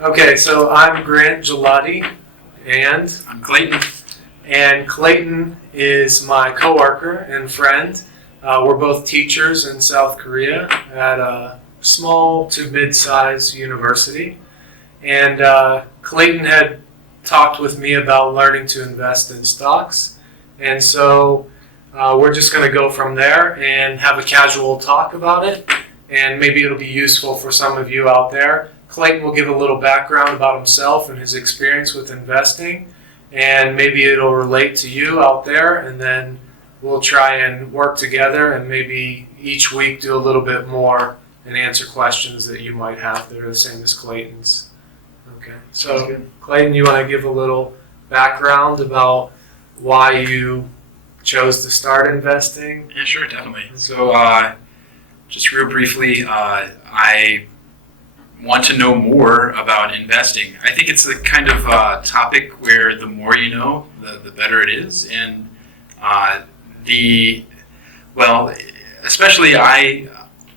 Okay, so I'm Grant Gelati, and I'm Clayton. Clayton is my coworker and friend. We're both teachers in South Korea at a small to mid-sized university. And Clayton had talked with me about learning to invest in stocks. And so we're just going to go from there and have a casual talk about it. And maybe it'll be useful for some of you out there. Clayton will give a little background about himself and his experience with investing. And maybe it'll relate to you out there. And then we'll try and work together and maybe each week do a little bit more and answer questions that you might have that are the same as Clayton's. Okay, so Clayton, you want to give a little background about why you chose to start investing? Yeah, sure, definitely. So, just real briefly, I want to know more about investing. I think it's the kind of topic where the more you know, the better it is. And especially I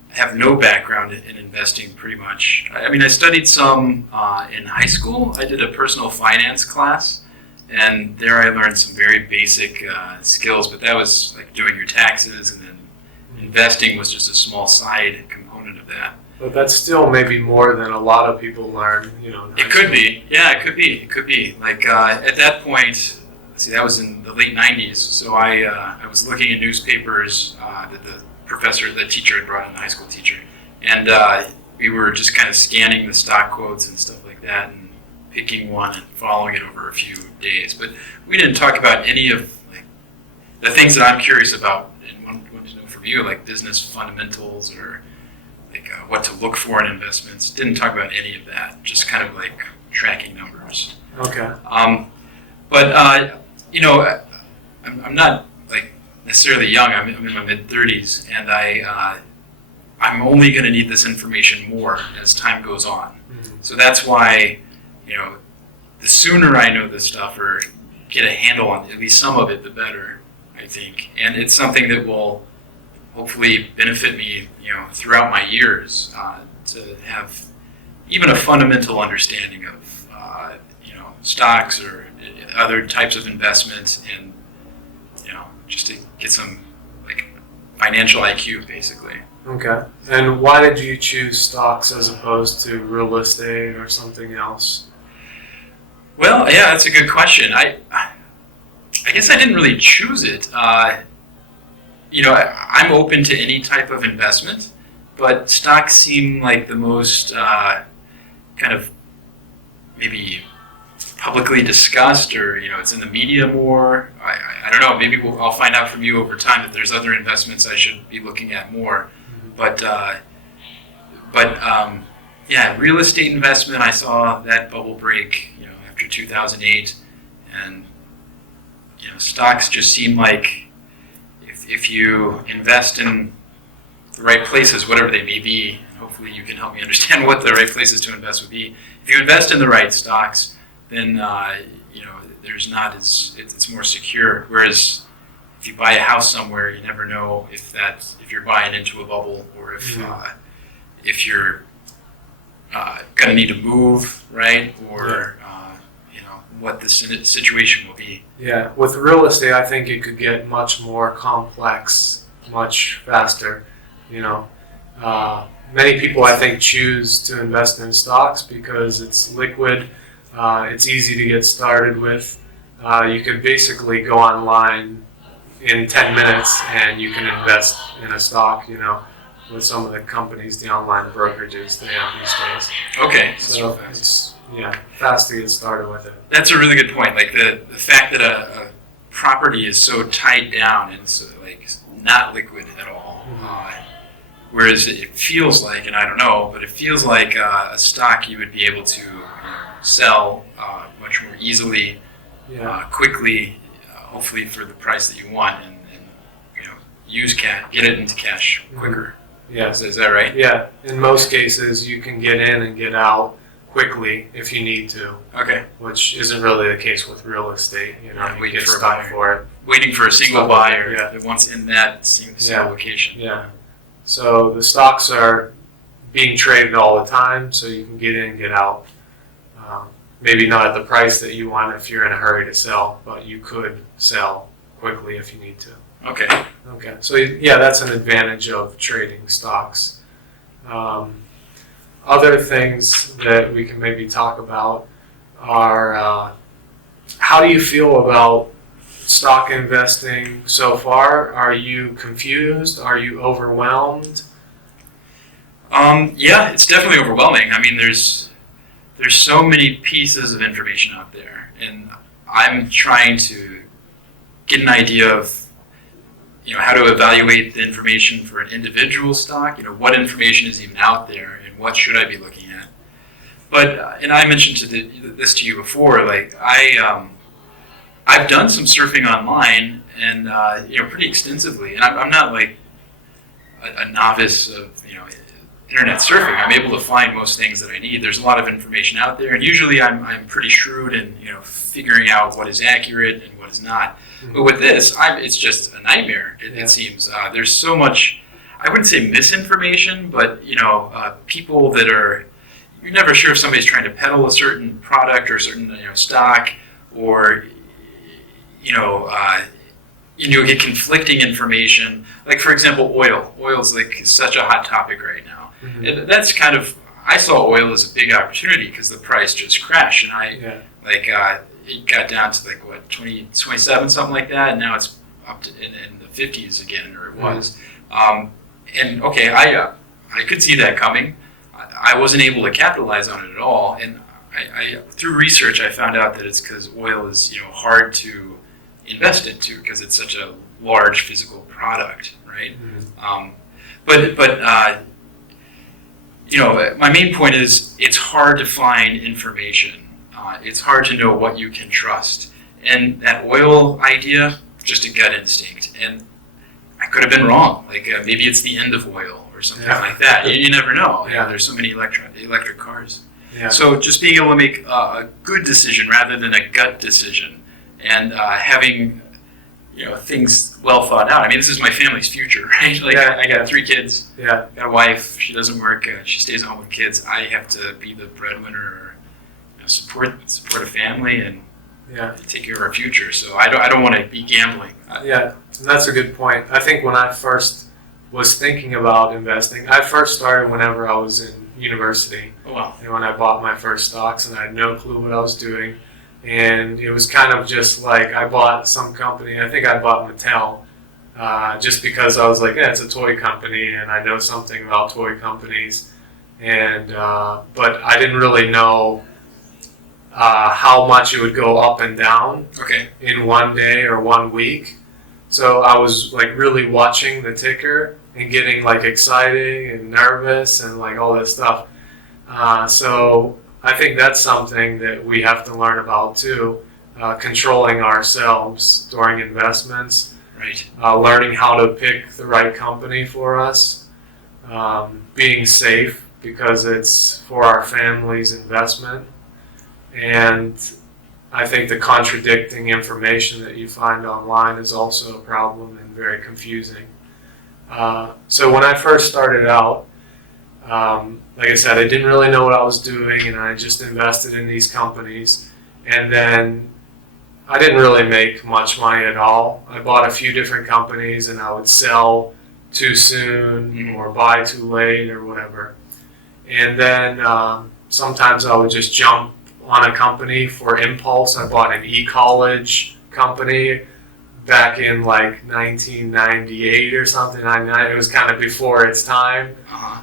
have no background in investing pretty much. I mean, I studied some in high school. I did a personal finance class, and there I learned some very basic skills, but that was like doing your taxes, and then investing was just a small side component of that. But that's still maybe more than a lot of people learn, in high It could school. be. Yeah, it could be. Like at that point, see, that was in the late 90s, so I was looking at newspapers that the teacher had brought in, the high school teacher, and we were just kind of scanning the stock quotes and stuff like that and picking one and following it over a few days. But we didn't talk about any of like the things that I'm curious about and want to know from you, like business fundamentals or like what to look for in investments. Didn't talk about any of that, just kind of like tracking numbers. Okay. But I'm not like necessarily young. I'm in my mid-30s, and I'm only going to need this information more as time goes on. Mm-hmm. So that's why, the sooner I know this stuff or get a handle on at least some of it, the better, I think. And it's something that will hopefully benefit me, throughout my years to have even a fundamental understanding of, stocks or other types of investments, and just to get some like financial IQ, basically. Okay. And why did you choose stocks as opposed to real estate or something else? Well, yeah, that's a good question. I guess I didn't really choose it. I'm open to any type of investment, but stocks seem like the most kind of maybe publicly discussed, or it's in the media more. I don't know. Maybe I'll find out from you over time that there's other investments I should be looking at more. Mm-hmm. But real estate investment. I saw that bubble break, after 2008, and stocks just seem like if you invest in the right places, whatever they may be. Hopefully, you can help me understand what the right places to invest would be. If you invest in the right stocks, then there's not it's more secure. Whereas if you buy a house somewhere, you never know if you're buying into a bubble, or if you're going to need to move, right? Or what the situation will be. Yeah, with real estate, I think it could get much more complex, much faster. Many people, I think, choose to invest in stocks because it's liquid. It's easy to get started with. You can basically go online in 10 minutes and you can invest in a stock, with some of the companies, the online brokerages they have these days. Okay. So it's fast to get started with it. That's a really good point. Like the fact that a property is so tied down and so like not liquid at all. Mm-hmm. Whereas it feels like, and I don't know, but it feels like a stock you would be able to sell much more easily, quickly, hopefully for the price that you want, and use cash, get it into cash quicker. Yeah. Is that right? Yeah. In most cases, you can get in and get out quickly if you need to. Okay. Which isn't really the case with real estate. You Waiting get for a stuck buyer. for it. Waiting for a single buyer Yeah. that wants in that sale location. Yeah. So the stocks are being traded all the time, so you can get in and get out Maybe not at the price that you want if you're in a hurry to sell, but you could sell quickly if you need to. Okay. Okay, so yeah, that's an advantage of trading stocks. Other things that we can maybe talk about are how do you feel about stock investing so far? Are you confused? Are you overwhelmed? Yeah, it's definitely overwhelming. I mean, there's so many pieces of information out there, and I'm trying to get an idea of how to evaluate the information for an individual stock. What information is even out there, and what should I be looking at? But and I mentioned this to you before. Like I've done some surfing online, and pretty extensively, and I'm not like a novice of internet surfing. I'm able to find most things that I need. There's a lot of information out there, and usually I'm pretty shrewd in figuring out what is accurate and what is not. Mm-hmm. But with this, it's just a nightmare. It seems there's so much. I wouldn't say misinformation, but people that you're never sure if somebody's trying to peddle a certain product or a certain stock, or you get conflicting information. Like, for example, oil. Oil's like such a hot topic right now. Mm-hmm. And that's I saw oil as a big opportunity because the price just crashed, and it got down to like what 27 something like that, and now it's up to in the 50s again, or it was. And okay, I could see that coming. I wasn't able to capitalize on it at all, and I through research I found out that it's because oil is hard to invest into because it's such a large physical product, right? Mm-hmm. But my main point is it's hard to find information. It's hard to know what you can trust. And that oil idea, just a gut instinct. And I could have been wrong. Like maybe it's the end of oil or something like that. You never know. There's so many electric cars. Yeah. So just being able to make a good decision rather than a gut decision, and having things well thought out. I mean, this is my family's future, right? Like I got 3 kids. Yeah. Got a wife. She doesn't work. She stays at home with kids. I have to be the breadwinner, or support a family, and take care of our future. So I don't want to be gambling. And that's a good point. I think when I first was thinking about investing, I first started whenever I was in university. Oh, wow. And when I bought my first stocks, and I had no clue what I was doing. And it was kind of just like I bought some company. I think I bought Mattel just because I was like, it's a toy company, and I know something about toy companies. And but I didn't really know how much it would go up and down in one day or 1 week. So I was like really watching the ticker and getting like excited and nervous and like all this stuff. So I think that's something that we have to learn about too, controlling ourselves during investments, right? Learning how to pick the right company for us, being safe because it's for our family's investment, and I think the contradicting information that you find online is also a problem and very confusing. So when I first started out, like I said, I didn't really know what I was doing, and I just invested in these companies. And then I didn't really make much money at all. I bought a few different companies, and I would sell too soon or buy too late or whatever. And then sometimes I would just jump on a company for impulse. I bought an e-college company back in like 1998 or something. It was kind of before its time. Uh-huh.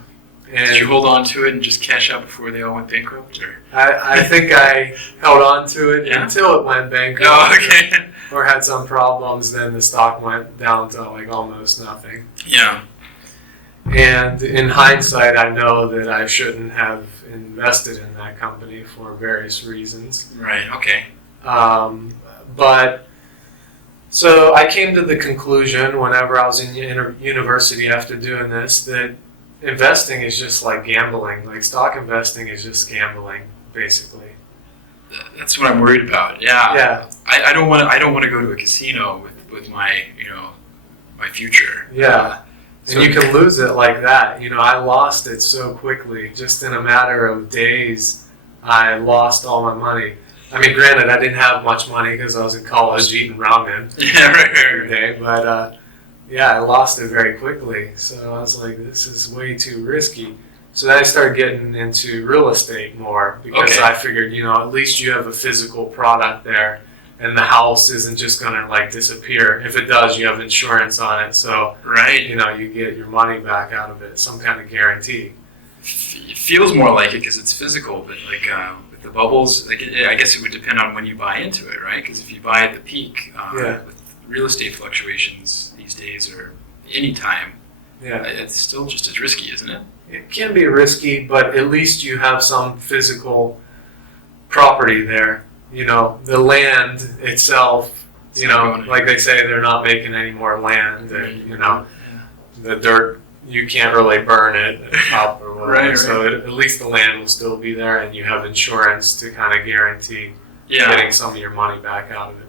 And did you hold on to it and just cash out before they all went bankrupt? Or? I think I held on to it until it went bankrupt. Oh, okay. Or had some problems. Then the stock went down to like almost nothing. Yeah. And in hindsight, I know that I shouldn't have invested in that company for various reasons. Right, okay. But so I came to the conclusion whenever I was in university after doing this that investing is just like gambling. Like stock investing is just gambling, basically. That's what I'm worried about. Yeah. I don't want to go to a casino with my my future. Yeah. And you can lose it like that. I lost it so quickly. Just in a matter of days, I lost all my money. I mean, granted, I didn't have much money because I was in college eating ramen every day, but yeah, I lost it very quickly. So I was like, this is way too risky. So then I started getting into real estate more because I figured, at least you have a physical product there, and the house isn't just gonna like disappear. If it does, you have insurance on it, so you get your money back out of it, some kind of guarantee. It feels more like it because it's physical, but like with the bubbles, I guess it would depend on when you buy into it, right? Because if you buy at the peak, with real estate fluctuations these days or any time, it's still just as risky, isn't it? It can be risky, but at least you have some physical property there. The land itself, like they say, they're not making any more land, and the dirt, you can't really burn it up or whatever. Right. So at least the land will still be there, and you have insurance to kind of guarantee getting some of your money back out of it.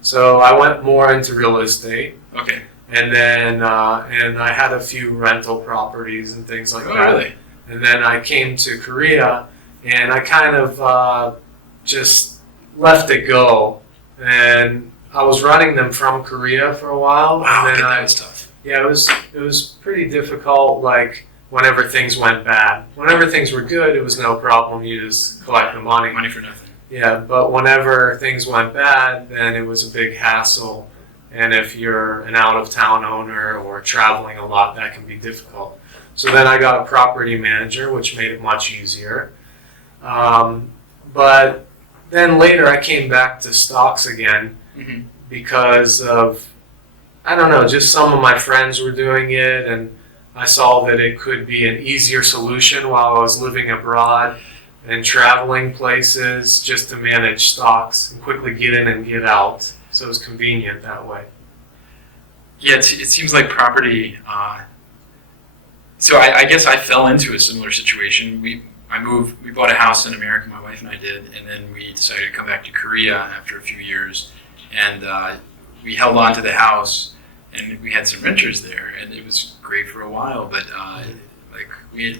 So I went more into real estate. Okay. And then and I had a few rental properties and things like that. Really? And then I came to Korea, and I kind of just left it go. And I was running them from Korea for a while. Wow, and then that was tough. Yeah, it was pretty difficult. Like whenever things went bad, whenever things were good, it was no problem. You just collect the money. Money for nothing. Yeah, but whenever things went bad, then it was a big hassle. And if you're an out-of-town owner or traveling a lot, that can be difficult. So then I got a property manager, which made it much easier. But then later I came back to stocks again because of, I don't know, just some of my friends were doing it, and I saw that it could be an easier solution while I was living abroad and traveling places just to manage stocks and quickly get in and get out. So it was convenient that way. Yeah, it seems like property. So I guess I fell into a similar situation. We bought a house in America, my wife and I did, and then we decided to come back to Korea after a few years, and we held on to the house, and we had some renters there, and it was great for a while. But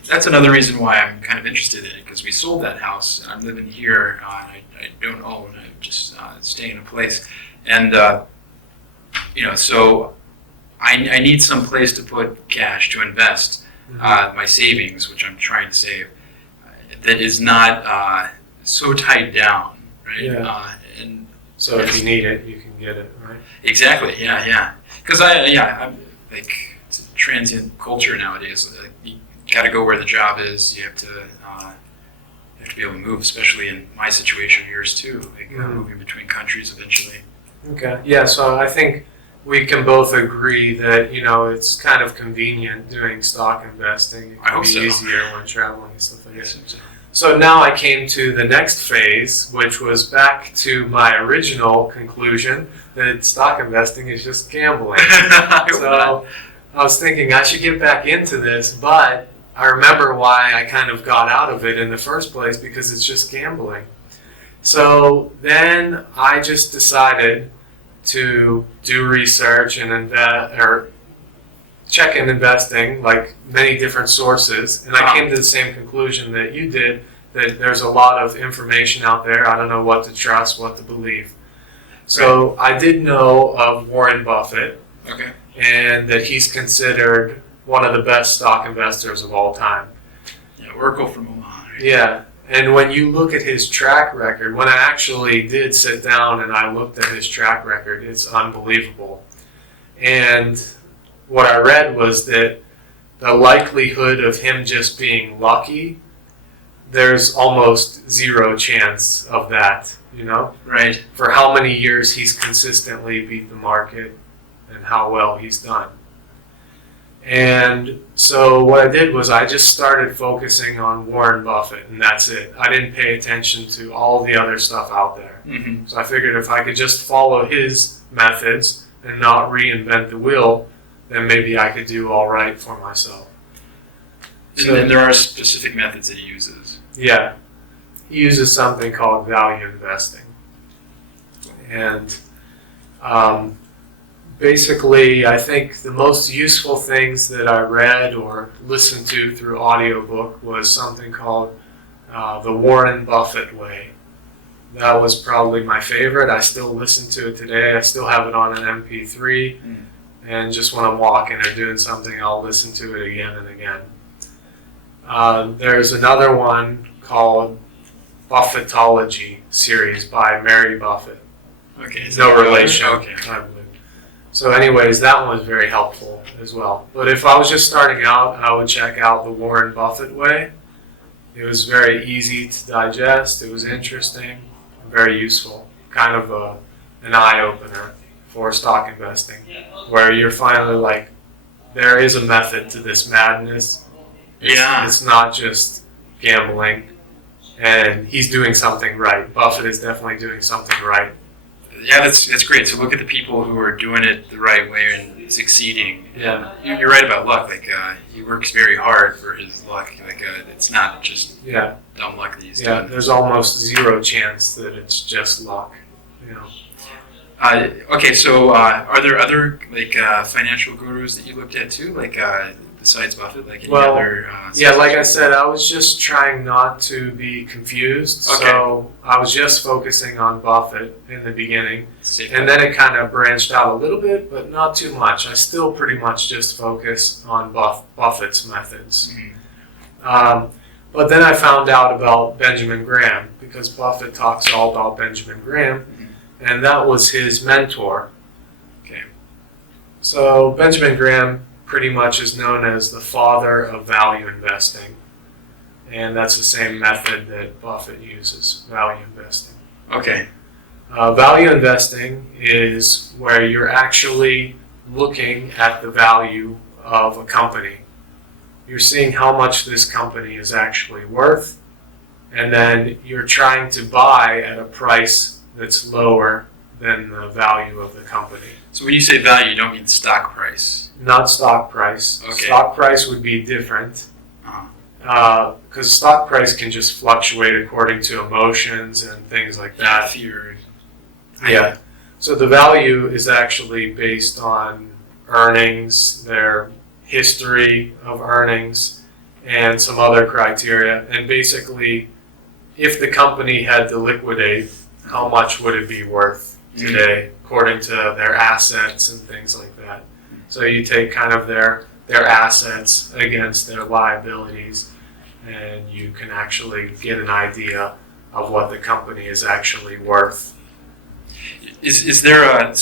that's another reason why I'm kind of interested in it, because we sold that house, and I'm living here, and I don't own, I'm just staying in a place. And, so I need some place to put cash to invest my savings, which I'm trying to save, that is not so tied down, right? Yeah. And so if you need it, you can get it, right? Exactly, yeah. Because I'm like, it's a transient culture nowadays. Like, you got to go where the job is. You have to be able to move, especially in my situation, yours too, like moving between countries eventually. Okay. Yeah, so I think we can both agree that, it's kind of convenient doing stock investing. It can be easier when traveling and stuff like that. So now I came to the next phase, which was back to my original conclusion that stock investing is just gambling. So I was thinking I should get back into this, but I remember why I kind of got out of it in the first place, because it's just gambling. So then I just decided to do research and check in investing, like many different sources, and I came to the same conclusion that you did, that there's a lot of information out there. I don't know what to trust, what to believe. So I did know of Warren Buffett, and that he's considered one of the best stock investors of all time. Yeah, Oracle from Omaha. Right? Yeah. And when you look at his track record, when I actually did sit down and I looked at his track record, it's unbelievable. And what I read was that the likelihood of him just being lucky, there's almost zero chance of that, Right. For how many years he's consistently beat the market and how well he's done. And so what I did was I just started focusing on Warren Buffett, and that's it. I didn't pay attention to all the other stuff out there. So I figured if I could just follow his methods and not reinvent the wheel, then maybe I could do all right for myself. And then there are specific methods that he uses. Yeah. He uses something called value investing. And basically, I think the most useful things that I read or listened to through audiobook was something called The Warren Buffett Way. That was probably my favorite. I still listen to it today. I still have it on an MP3. And just when I'm walking or doing something, I'll listen to it again and again. There's another one called Buffettology series by Mary Buffett. Okay. No relation. Okay. I believe. So anyways, that one was very helpful as well. But if I was just starting out, I would check out the Warren Buffett Way. It was very easy to digest. It was interesting, very useful. Kind of an eye-opener for stock investing, where you're finally like, there is a method to this madness. It's not just gambling, and he's doing something right. Buffett is definitely doing something right. Yeah, that's great. So look at the people who are doing it the right way and succeeding. Yeah. You're right about luck. Like he works very hard for his luck. Like it's not just dumb luck that he's doing. There's almost zero chance that it's just luck. You know. Okay, so are there other financial gurus that you looked at too, besides Buffett, like any other? Like I said, I was just trying not to be confused, Okay. so I was just focusing on Buffett in the beginning, and then it kind of branched out a little bit, but not too much. I still pretty much just focus on Buffett's methods. But then I found out about Benjamin Graham, because Buffett talks all about Benjamin Graham, and that was his mentor. Okay. So Benjamin Graham pretty much is known as the father of value investing, and that's the same method that Buffett uses, value investing. Okay. Value investing is where you're actually looking at the value of a company. You're seeing how much this company is actually worth, and then you're trying to buy at a price that's lower than the value of the company. So when you say value, you don't mean stock price? Not stock price. Okay. Stock price would be different. Uh-huh. Because stock price can just fluctuate according to emotions and things like that. Fear. Yeah. So the value is actually based on earnings, their history of earnings, and some other criteria. And basically, if the company had to liquidate, how much would it be worth today, according to their assets and things like that. So you take kind of their assets against their liabilities, and you can actually get an idea of what the company is actually worth. Is there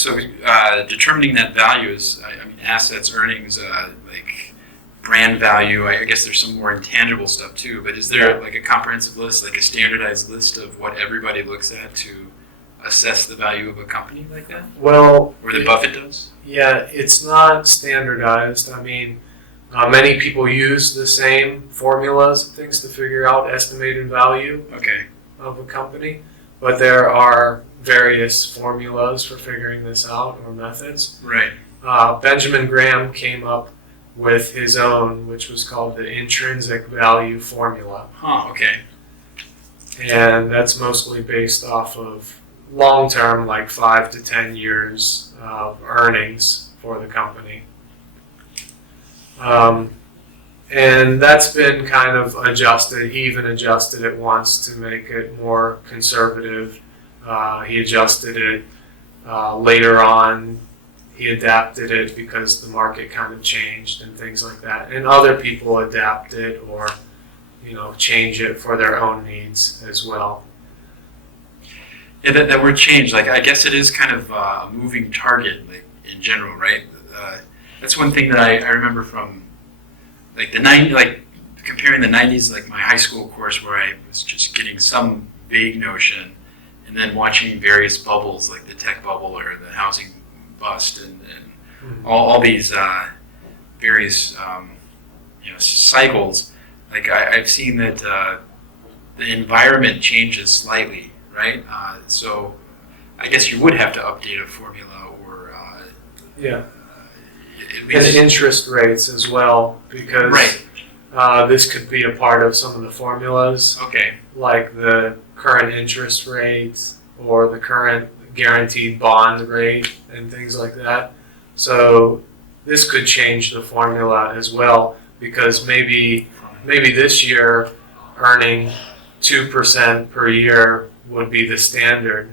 determining that value is, assets, earnings, brand value? I guess there's some more intangible stuff too, but is there a comprehensive list, a standardized list of what everybody looks at to assess the value of a company like that? Well, or that Buffett does? Yeah, it's not standardized. Many people use the same formulas and things to figure out estimated value of a company, but there are various formulas for figuring this out, or methods. Right. Benjamin Graham came up with his own, which was called the intrinsic value formula. Okay. And that's mostly based off of long-term, 5 to 10 years of earnings for the company. And that's been kind of adjusted. He even adjusted it once to make it more conservative. He adjusted it later on. He adapted it because the market kind of changed and things like that. And other people adapt it or, change it for their own needs as well. Yeah, that word change, I guess it is kind of a moving target, in general, right? That's one thing that I remember from, comparing the 90s, my high school course where I was just getting some vague notion, and then watching various bubbles, like the tech bubble or the housing bust, and all these various cycles. I've seen that the environment changes slightly, right? So I guess you would have to update a formula, or at least, and interest rates as well, because this could be a part of some of the formulas. Okay. Like the current interest rate or the current guaranteed bond rate and things like that. So this could change the formula as well, because maybe this year earning 2% per year would be the standard,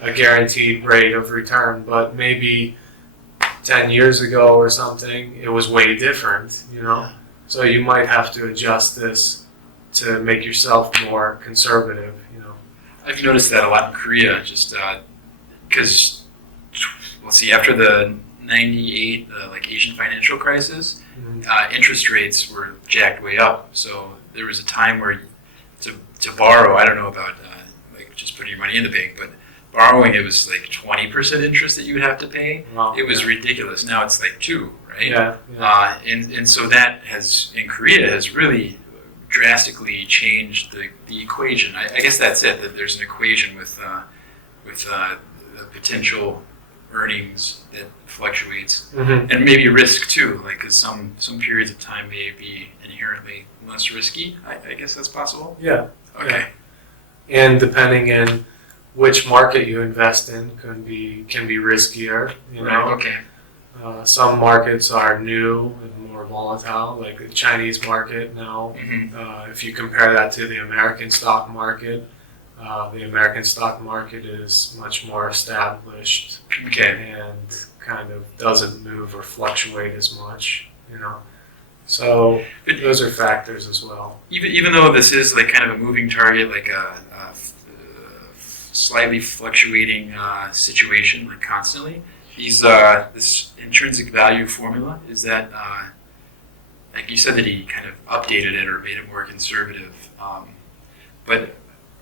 a guaranteed rate of return. But maybe 10 years ago or something, it was way different, So you might have to adjust this to make yourself more conservative, I've noticed that a lot in Korea, just because, after the 98, Asian financial crisis, interest rates were jacked way up. So there was a time where to borrow, I don't know about just putting your money in the bank, but borrowing, it was 20% interest that you would have to pay. Wow. It was ridiculous. Now it's 2, right? Yeah. And so that in Korea has really drastically changed the equation. I guess that's it, that there's an equation with the potential earnings that fluctuates, and maybe risk too, because some periods of time may be inherently less risky. I guess that's possible. Yeah. Okay. Yeah. And depending on which market you invest in can be riskier. Right. Okay. Some markets are new and more volatile, like the Chinese market now. If you compare that to the American stock market, the American stock market is much more established and kind of doesn't move or fluctuate as much, So those are factors as well. Even though this is kind of a moving target, a slightly fluctuating situation, constantly, this intrinsic value formula, is that, you said that he kind of updated it or made it more conservative, but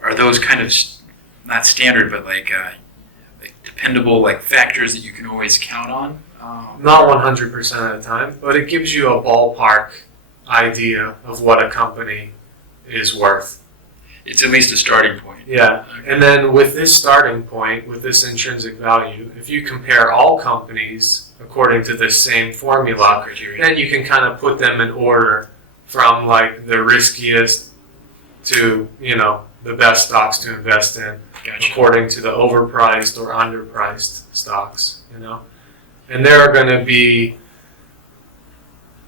are those kind of not standard, but dependable factors that you can always count on? Not 100% of the time, but it gives you a ballpark idea of what a company is worth. It's at least a starting point. Yeah, Okay. and then with this starting point, with this intrinsic value, if you compare all companies according to this same formula, Criteria. then you can kind of put them in order from the riskiest to, the best stocks to invest in, Gotcha. according to the overpriced or underpriced stocks, And there are going to be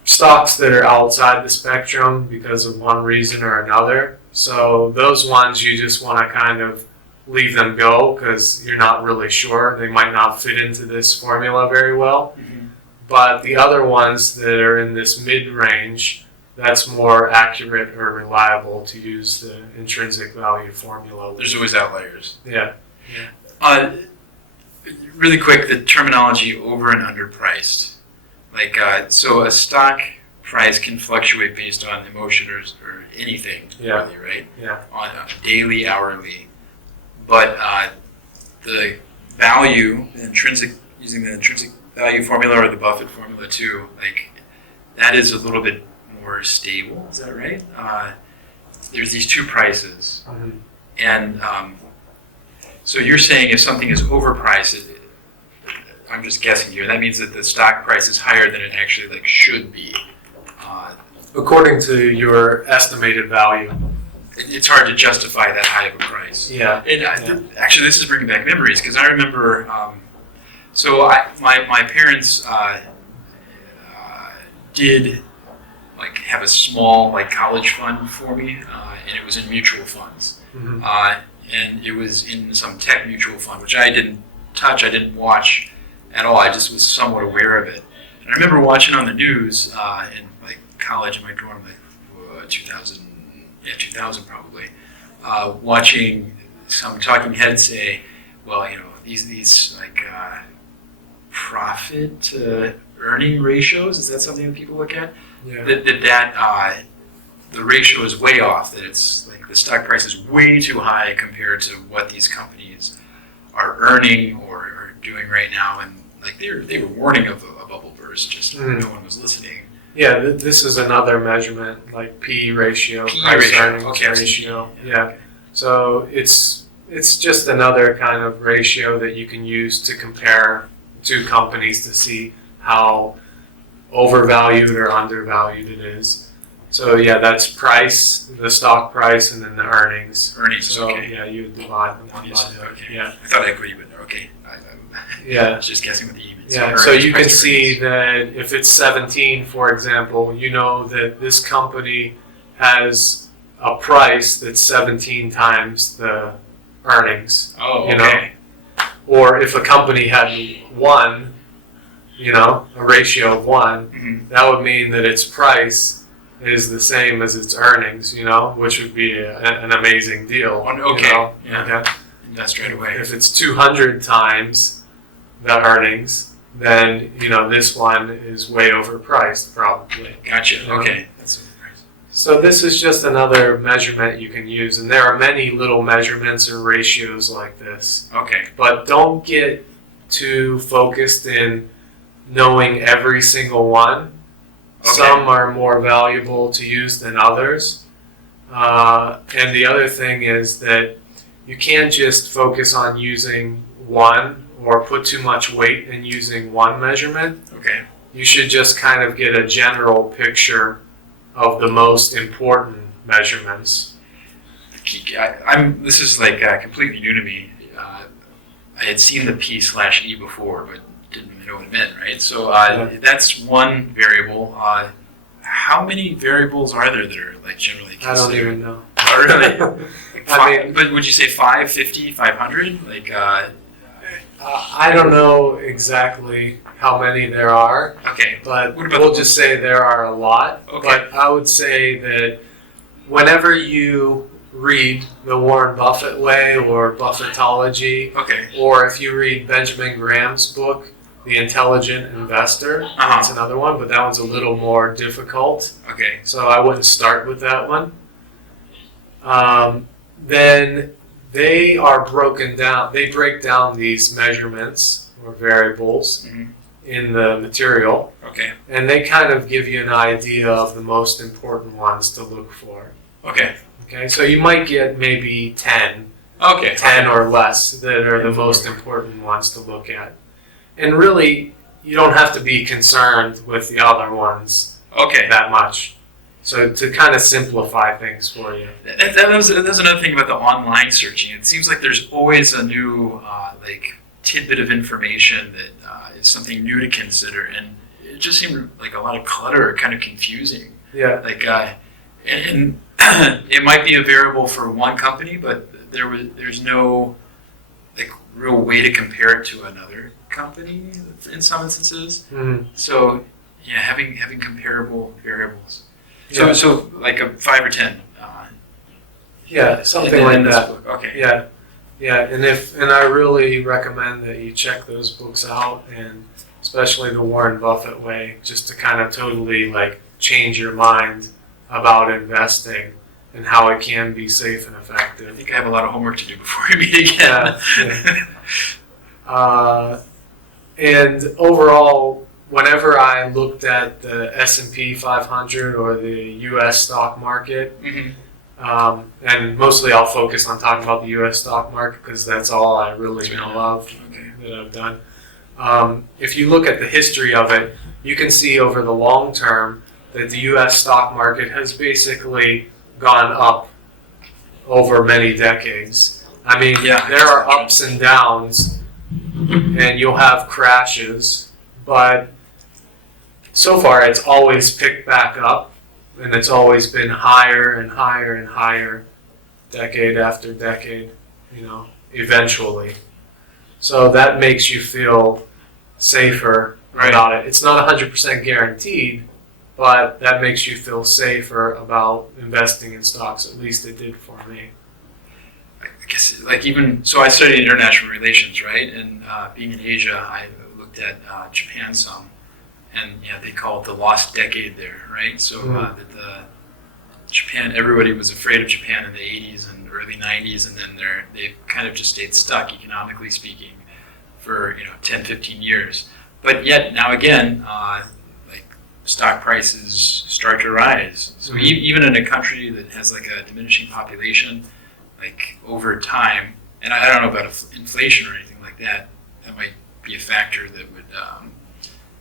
stocks that are outside the spectrum because of one reason or another. So those ones you just want to kind of leave them go because you're not really sure. They might not fit into this formula very well. But the other ones that are in this mid-range, that's more accurate or reliable to use the intrinsic value formula. There's always outliers. Yeah. Really quick, the terminology over and underpriced. So a stock price can fluctuate based on emotion or anything, really, right? Yeah. On daily, hourly. But the value, using the intrinsic value formula or the Buffett formula too, that is a little bit more stable. Is that right? There's these two prices, and so you're saying if something is overpriced, I'm just guessing here, that means that the stock price is higher than it actually should be. According to your estimated value. It's hard to justify that high of a price. Yeah. And actually, this is bringing back memories because I remember. My parents did have a small college fund for me, and it was in mutual funds, and it was in some tech mutual fund, which I didn't touch, I didn't watch at all. I just was somewhat aware of it. And I remember watching on the news in college in my dorm, 2000 probably, watching some talking heads say, well, these profit to earning ratios, is that something that people look at? Yeah. That the ratio is way off, that it's the stock price is way too high compared to what these companies are earning or are doing right now, and they were warning of a bubble burst, just no one was listeing. Yeah, this is another measurement, P ratio, P price ratio. earnings Okay, ratio. Yeah. Okay. So it's just another kind of ratio that you can use to compare two companies to see how overvalued or undervalued it is. So yeah, that's price, the stock price, and then the earnings. So okay. yeah, you would divide them one by Obviously, the other. okay. Yeah. I thought equity, but okay. I was just guessing what the even. Yeah, so you can see that if it's 17, for example, you know that this company has a price that's 17 times the earnings. Oh, you okay. Or if a company had one, a ratio of one, Mhm. that would mean that its price is the same as its earnings, which would be an amazing deal. Okay. Yeah. Okay? Invest right away. If it's 200 times the earnings, then, this one is way overpriced, probably. Gotcha. Okay. That's So this is just another measurement you can use, and there are many little measurements or ratios like this. okay. But don't get too focused in knowing every single one. Okay. Some are more valuable to use than others. And the other thing is that you can't just focus on using one or put too much weight in using one measurement. Okay. You should just kind of get a general picture of the most important measurements. This is like completely new to me. I had seen the P/E before, but didn't really know what it meant, right? So that's one variable. How many variables are there that are like generally considered? I don't even know. Oh, really? I mean, but would you say 5, 50, 500? Like, I don't know exactly how many there are, okay. but What about we'll the- just say there are a lot. Okay. But I would say that whenever you read The Warren Buffett Way or Buffettology, Okay. or if you read Benjamin Graham's book, The Intelligent Investor, that's another one, but that one's a little more difficult, Okay. so I wouldn't start with that one. Then they are broken down. They break down these measurements or variables Mhm. in the material, Okay. and they kind of give you an idea of the most important ones to look for. Okay. Okay, so you might get maybe 10 Okay. 10 or less that are the most important ones to look at. And really, you don't have to be concerned with the other ones Okay. that much. So to kind of simplify things for you. That was another thing about the online searching. It seems like there's always a new tidbit of information that is something new to consider, and it just seemed like a lot of clutter, kind of confusing. Yeah. Like, and it might be a variable for one company, but there's no like real way to compare it to another company in some instances. Mhm. So yeah, having comparable variables. Yeah. So like a 5 or 10. Yeah, something in like this that. book. Okay. Yeah, yeah, and I really recommend that you check those books out, and especially The Warren Buffett Way, just to kind of totally like change your mind about investing and how it can be safe and I effective. think I have a lot of homework to do before we meet again. Yeah. And overall, whenever I looked at the S&P 500 or the U.S. stock market, Mhm. and mostly I'll focus on talking about the U.S. stock market because that's all I really That's right. know of Okay. that I've done. If you look at the history of it, you can see over the long term that the U.S. stock market has basically gone up over many decades. I mean, Yeah. there are ups and downs, and you'll have crashes, but so far it's always picked back up, and it's always been higher and higher and higher, decade after decade, eventually. So that makes you feel safer Right. about it. It's not 100% guaranteed, but that makes you feel safer about investing in stocks. At least it did for me. I guess like even so, I studied international relations, right? And being in Asia, I looked at Japan some, and they call it the lost decade there, right? So that the Japan, everybody was afraid of Japan in the 80s and early 90s, and then they've kind of just stayed stuck economically speaking for 10, 15 years. But yet now again, like stock prices start to rise. So even in a country that has like a diminishing population, like over time, and I don't know about inflation or anything like that, that might be a factor that would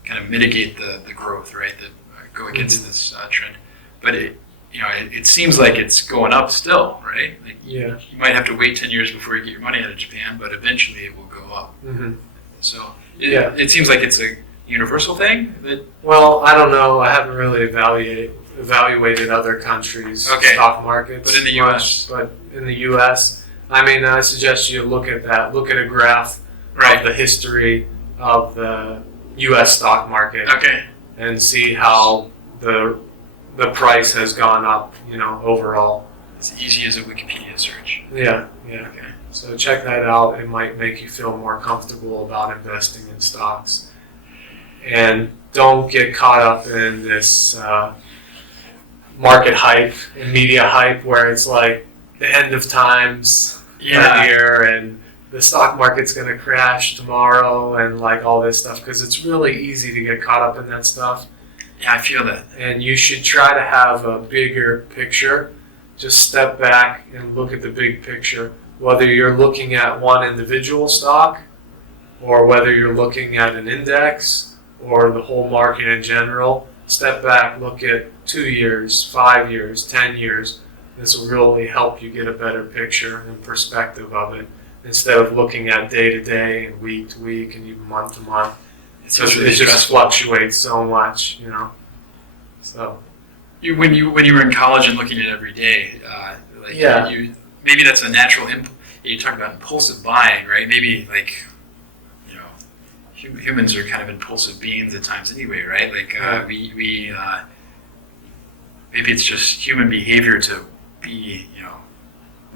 kind of mitigate the growth, right? That go against this trend. But it seems like it's going up still, right? Like Yeah. you might have to wait 10 years before you get your money out of Japan, but eventually it will go up. Mm-hmm. So Yeah. it seems like it's a universal thing that Well, I don't know. I haven't really evaluated other countries' Okay. stock markets. But in the US? But in the U.S., I mean, I suggest you look at that. Look at a graph Right. of the history of the U.S. stock market Okay. and see how the price has gone up, overall. As easy as a Wikipedia search. Yeah. Okay. So check that out. It might make you feel more comfortable about investing in stocks. And don't get caught up in this market hype and media hype where it's like the end of times here and the stock market's going to crash tomorrow and like all this stuff, because it's really easy to get caught up in that stuff. Yeah, I feel that. And you should try to have a bigger picture. Just step back and look at the big picture. Whether you're looking at one individual stock or whether you're looking at an index or the whole market in general, step back, look at 2 years, 5 years, 10 years. This will really help you get a better picture and perspective of it instead of looking at day to day and week to week and even month to month. It's Because really it just stressful. fluctuates so much, So, When you were in college and looking at it every day, Yeah. you maybe that's a natural. You talk about impulsive buying, right? Maybe humans are kind of impulsive beings at times anyway, right? We maybe it's just human behavior to be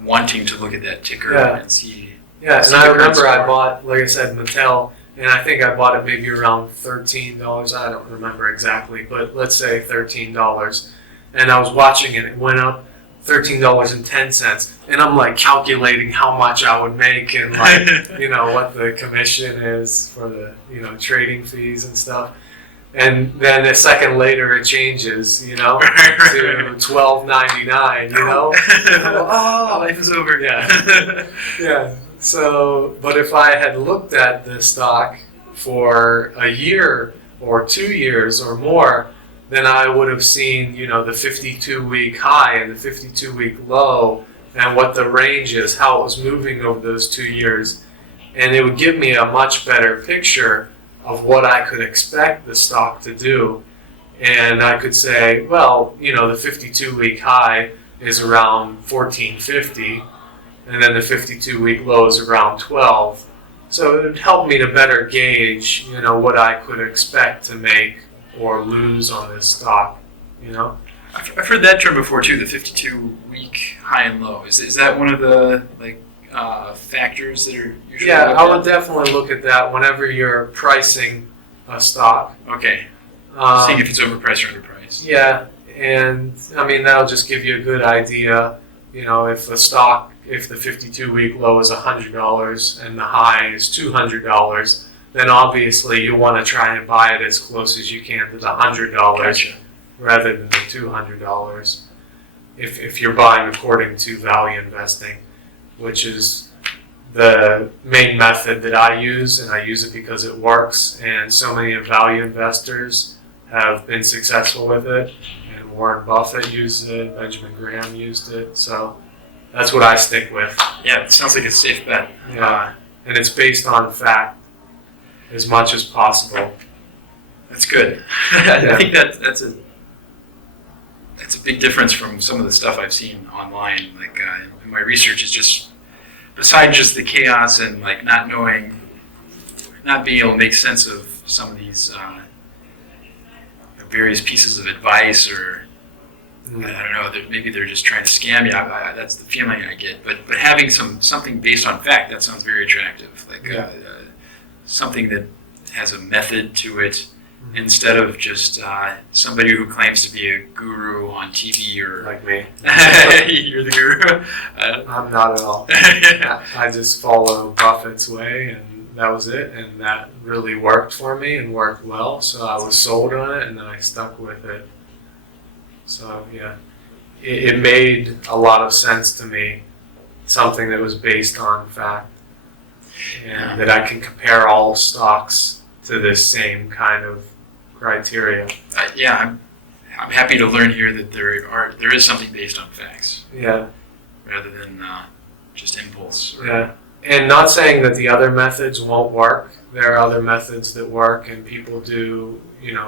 wanting to look at that ticker Yeah. and see. yeah, See and I the current remember I score. bought, like I said, Mattel, and I think I bought it maybe around $13. I don't remember exactly, but let's say $13. And I was watching it, it went up $13.10, and I'm like calculating how much I would make and like what the commission is for the trading fees and stuff. And then a second later it changes, to $12.99, Oh, life is over. Yeah. Yeah. So, but if I had looked at the stock for a year or 2 years or more, then I would have seen, the 52-week high and the 52-week low and what the range is, how it was moving over those 2 years. And it would give me a much better picture of what I could expect the stock to do. And I could say, well, the 52-week high is around 1450, and then the 52-week low is around 12. So it would help me to better gauge, what I could expect to make or lose on this stock, I've heard that term before too. The 52-week high and low. Is that one of the factors that are usually? Yeah, looked I would at? definitely look at that whenever you're pricing a stock. Okay. Seeing if it's overpriced or underpriced. Yeah, and I mean that'll just give you a good idea. If the 52-week low is $100 and the high is $200, then obviously you want to try and buy it as close as you can to the $100 Gotcha. rather than the $200. If you're buying according to value investing, which is the main method that I use, and I use it because it works, and so many value investors have been successful with it, and Warren Buffett used it, Benjamin Graham used it, so that's what I stick with. Yeah, it sounds like a safe bet. Yeah, and it's based on fact as much as possible. That's good. I think that's a big difference from some of the stuff I've seen online. In my research, is just besides just the chaos and not being able to make sense of some of these various pieces of advice, or I don't know, maybe they're just trying to scam you. That's the feeling I get. But having something based on fact, that sounds very attractive. Something that has a method to it, instead of just somebody who claims to be a guru on TV or Like me. you're the guru. I'm not at all. I just follow Buffett's way, and that was it, and that really worked for me and worked well, so I was sold on it, and then I stuck with it. So yeah, it made a lot of sense to me, something that was based on fact, and that I can compare all stocks to this same kind of criteria. I'm happy to learn here that there is something based on facts Yeah, rather than just impulse. yeah. And not saying that the other methods won't work. There are other methods that work, and people do,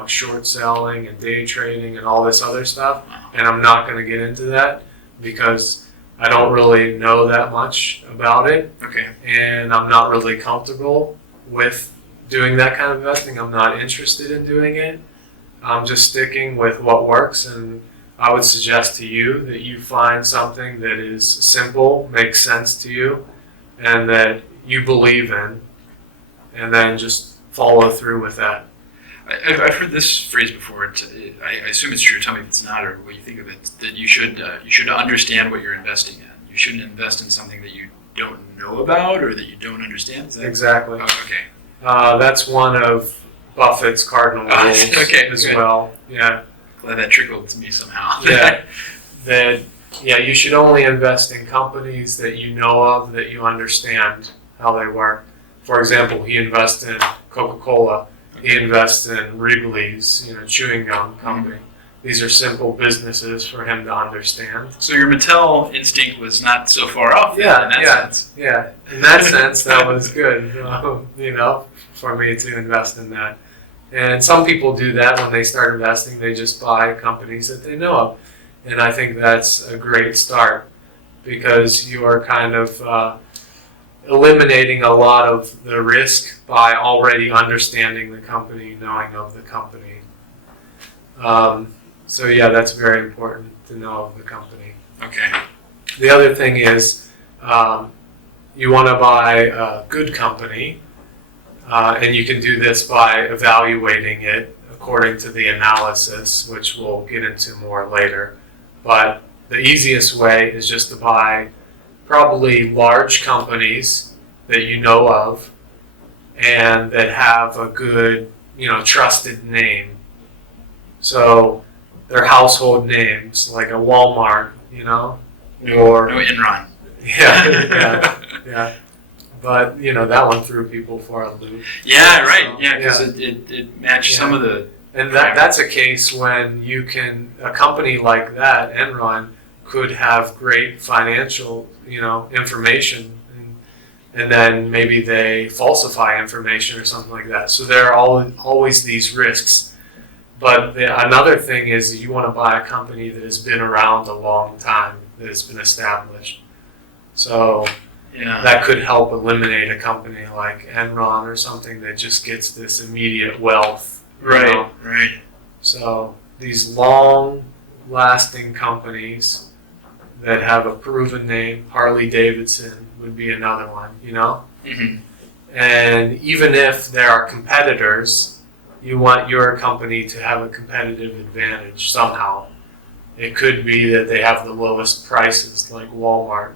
short selling and day trading and all this other stuff. And I'm not going to get into that because I don't really know that much about it. Okay. And I'm not really comfortable with doing that kind of investing. I'm not interested in doing it. I'm just sticking with what works, and I would suggest to you that you find something that is simple, makes sense to you, and that you believe in, and then just follow through with that. I've heard this phrase before. I assume it's true. Tell me if it's not, or what you think of it. That you should understand what you're investing in. You shouldn't invest in something that you don't know about or that you don't understand. Is that Exactly. Oh, okay. That's one of Buffett's cardinal rules as good. well. Yeah. Glad that trickled to me somehow. You should only invest in companies that you know of, that you understand how they work. For example, he invests in Coca-Cola. He invests in Wrigley's, chewing gum company. These are simple businesses for him to understand. So your Mattel instinct was not so far off. In that sense. Yeah. In that sense, that was good. For me to invest in that. And some people do that when they start investing. They just buy companies that they know of. And I think that's a great start because you are kind of eliminating a lot of the risk by already understanding the company, knowing of the company. That's very important to know of the company. Okay. The other thing is you want to buy a good company. And you can do this by evaluating it according to the analysis, which we'll get into more later. But the easiest way is just to buy probably large companies that you know of and that have a good, trusted name. So they're household names, like a Walmart, or no Enron. Yeah. But, that one threw people for a loop. Yeah, right. Yeah, because it matched some of the... And that's a case when a company like that, Enron, could have great financial, information. And then maybe they falsify information or something like that. So there are always these risks. But another thing is you want to buy a company that has been around a long time, that has been established. So... Yeah. That could help eliminate a company like Enron or something that just gets this immediate wealth. Right. So these long-lasting companies that have a proven name, Harley-Davidson would be another one, Mm-hmm. And even if there are competitors, you want your company to have a competitive advantage somehow. It could be that they have the lowest prices, like Walmart.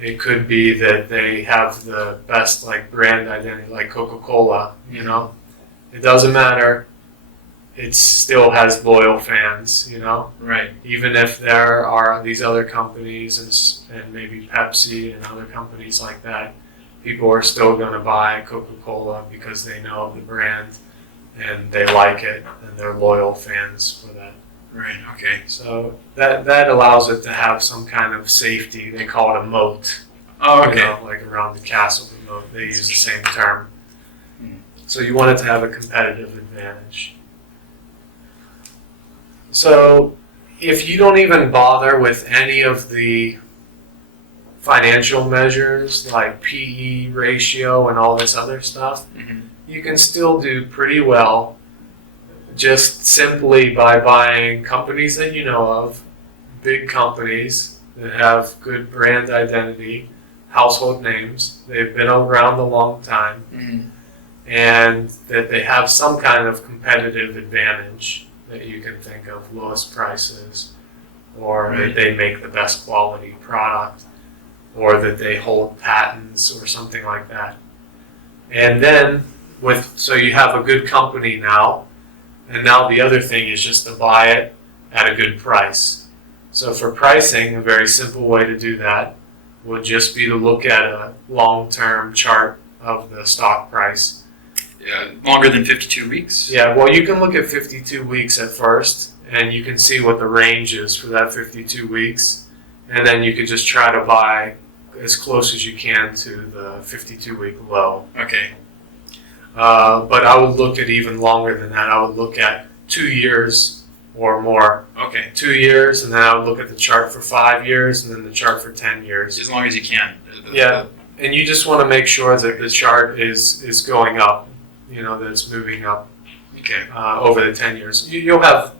It could be that they have the best brand identity, like Coca-Cola, It doesn't matter. It still has loyal fans, Right. Even if there are these other companies and maybe Pepsi and other companies like that, people are still going to buy Coca-Cola because they know the brand and they like it and they're loyal fans for that. Right, okay. So that allows it to have some kind of safety. They call it a moat. Oh, okay. Like around the castle, the moat. They use the same term. So you want it to have a competitive advantage. So if you don't even bother with any of the financial measures like PE ratio and all this other stuff, you can still do pretty well just simply by buying companies that you know of, big companies that have good brand identity, household names, they've been around a long time, and that they have some kind of competitive advantage that you can think of, lowest prices, or that they make the best quality product, or that they hold patents or something like that. And then, so you have a good company now, and now the other thing is just to buy it at a good price. So for pricing, a very simple way to do that would just be to look at a long-term chart of the stock price. Longer than 52 weeks? Yeah, well, you can look at 52 weeks at first, and you can see what the range is for that 52 weeks. And then you can just try to buy as close as you can to the 52-week low. Okay. But I would look at even longer than that. I would look at 2 years or more. Okay. 2 years, and then I would look at the chart for 5 years, and then the chart for 10 years. As long as you can. Yeah, and you just want to make sure that the chart is going up, that it's moving up Okay. over the 10 years. You'll have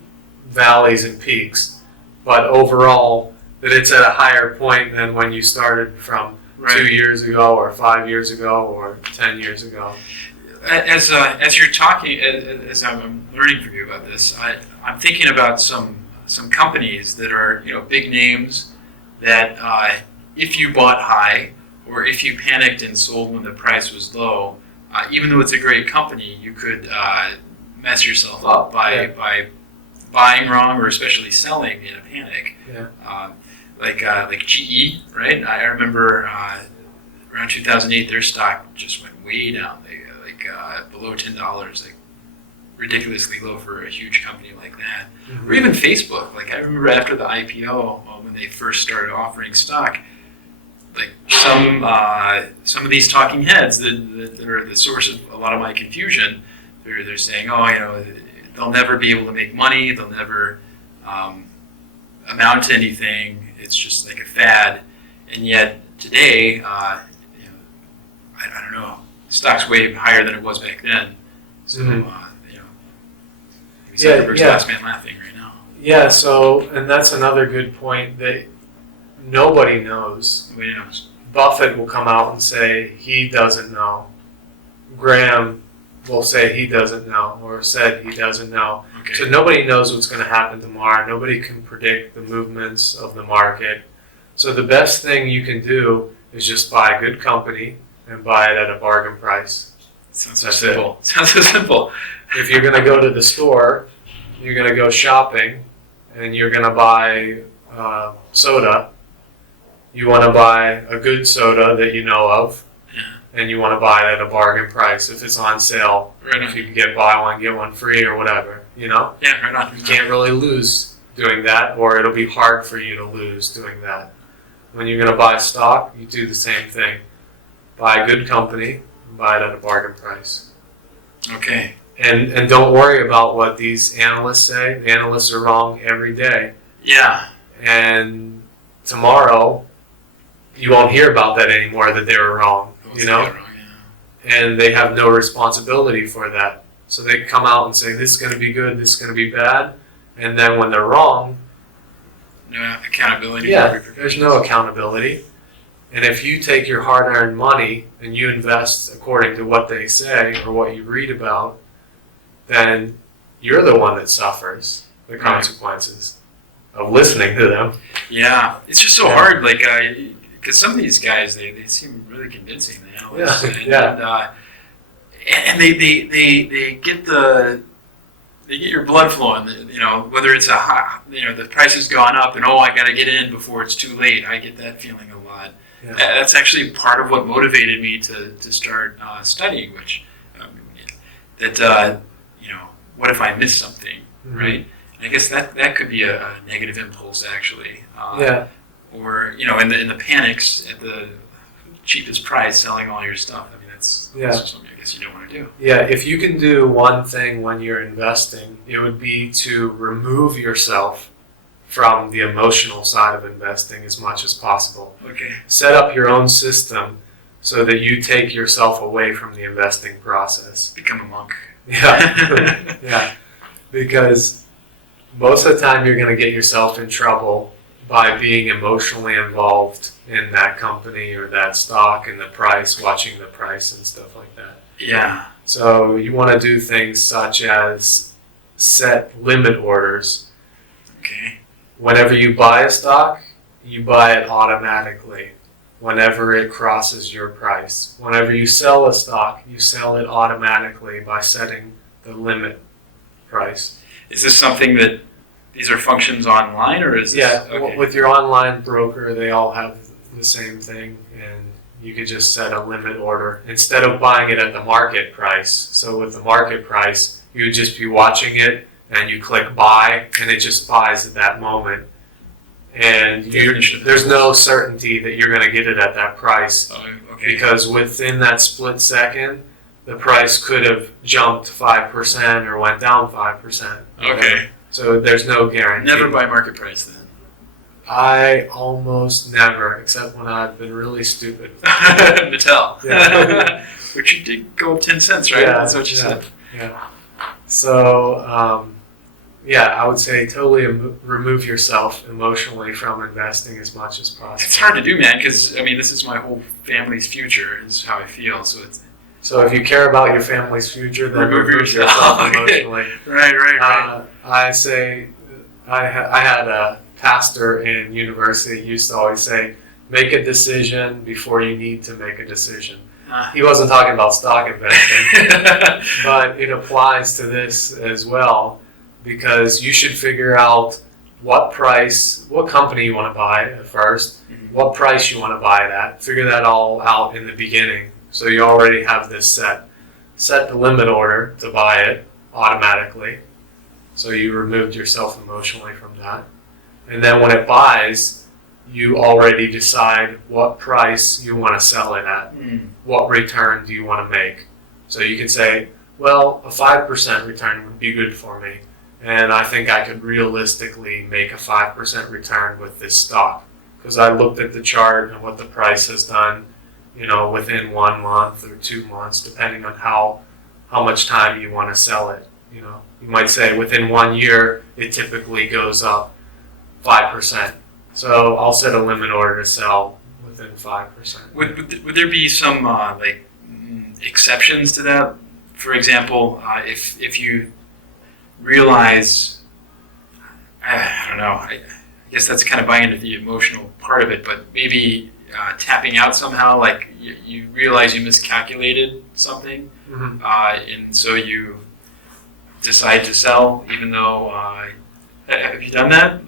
valleys and peaks, but overall, that it's at a higher point than when you started from Right. 2 years ago or 5 years ago or 10 years ago. As you're talking, as I'm learning from you about this, I'm thinking about some companies that are big names that if you bought high or if you panicked and sold when the price was low, even though it's a great company, you could mess yourself up by buying wrong or especially selling in a panic. Yeah. Like GE, right? I remember around 2008, their stock just went way down. They below $10, like ridiculously low for a huge company like that. Mm-hmm. Or even Facebook. Like I remember after the IPO, when they first started offering stock, like some of these talking heads that are the source of a lot of my confusion, they're saying, they'll never be able to make money. They'll never amount to anything. It's just like a fad. And yet today, I don't know. Stock's way higher than it was back then. So, maybe Zuckerberg's last man laughing right now. Yeah, and that's another good point that nobody knows. Nobody knows. Buffett will come out and say he doesn't know. Graham will say he doesn't know or said he doesn't know. Okay. So nobody knows what's going to happen tomorrow. Nobody can predict the movements of the market. So the best thing you can do is just buy a good company and buy it at a bargain price. Sounds so simple. Sounds so simple. If you're going to go to the store, you're going to go shopping, and you're going to buy soda, you want to buy a good soda that you know of, and you want to buy it at a bargain price if it's on sale. Right on. If you can get buy one, get one free or whatever, Yeah, right on. You can't really lose doing that, or it'll be hard for you to lose doing that. When you're going to buy stock, you do the same thing. Buy a good company, buy it at a bargain price. Okay. And don't worry about what these analysts say. The analysts are wrong every day. Yeah. And tomorrow, you won't hear about that anymore, that they were wrong, Wrong, yeah. And they have no responsibility for that. So they come out and say, this is going to be good, this is going to be bad. And then when they're wrong, No accountability. there's no accountability. And if you take your hard-earned money and you invest according to what they say or what you read about, then you're the one that suffers the consequences of listening to them. Yeah, it's just so hard. Like, because some of these guys, they seem really convincing. The analysts, and they get your blood flowing. Whether it's the price has gone up and I got to get in before it's too late. I get that feeling a lot. Yeah. That's actually part of what motivated me to start studying. Which what if I miss something, Mm-hmm. right? And I guess that could be a negative impulse actually. Or in the panics at the cheapest price, selling all your stuff. I mean, that's something I guess you don't want to do. Yeah, if you can do one thing when you're investing, it would be to remove yourself from the emotional side of investing as much as possible. Okay. Set up your own system so that you take yourself away from the investing process. Become a monk. Yeah, yeah. Because most of the time you're going to get yourself in trouble by being emotionally involved in that company or that stock and the price, watching the price and stuff like that. Yeah. So you want to do things such as set limit orders. Okay. Whenever you buy a stock, you buy it automatically whenever it crosses your price. Whenever you sell a stock, you sell it automatically by setting the limit price. Is this something that these are functions online, or is this? Yeah, Okay. with your online broker, they all have the same thing, and you could just set a limit order instead of buying it at the market price. So with the market price, you would just be watching it, and you click buy, and it just buys at that moment. And there's no certainty that you're going to get it at that price, Oh, okay. because within that split second, the price could have jumped 5% or went down 5%. Okay. So there's no guarantee. Never buy market price then. I almost never, except when I've been really stupid. Mattel. Yeah. Which you did go up 10 cents, right? Yeah, That's what you said. Yeah. So, I would say totally remove yourself emotionally from investing as much as possible. It's hard to do, man, because, I mean, this is my whole family's future, is how I feel. So if you care about your family's future, then remove yourself emotionally. Right. I say, I had a pastor in university who used to always say, make a decision before you need to make a decision. He wasn't talking about stock investing, but it applies to this as well, because you should figure out what company you want to buy at first, what price you want to buy it at, figure that all out in the beginning. So you already have this set. Set the limit order to buy it automatically. So you removed yourself emotionally from that. And then when it buys, you already decide what price you want to sell it at. What return do you want to make? So you can say, well, a 5% return would be good for me. And I think I could realistically make a 5% return with this stock. Because I looked at the chart and what the price has done, within 1 month or 2 months, depending on how much time you want to sell it. You might say within 1 year, it typically goes up 5%. So I'll set a limit order to sell within 5%. Would there be some exceptions to that? For example, if you realize, I don't know, I guess that's kind of buying into the emotional part of it, but maybe tapping out somehow, like you realize you miscalculated something, and so you decide to sell, even though. Have you done that?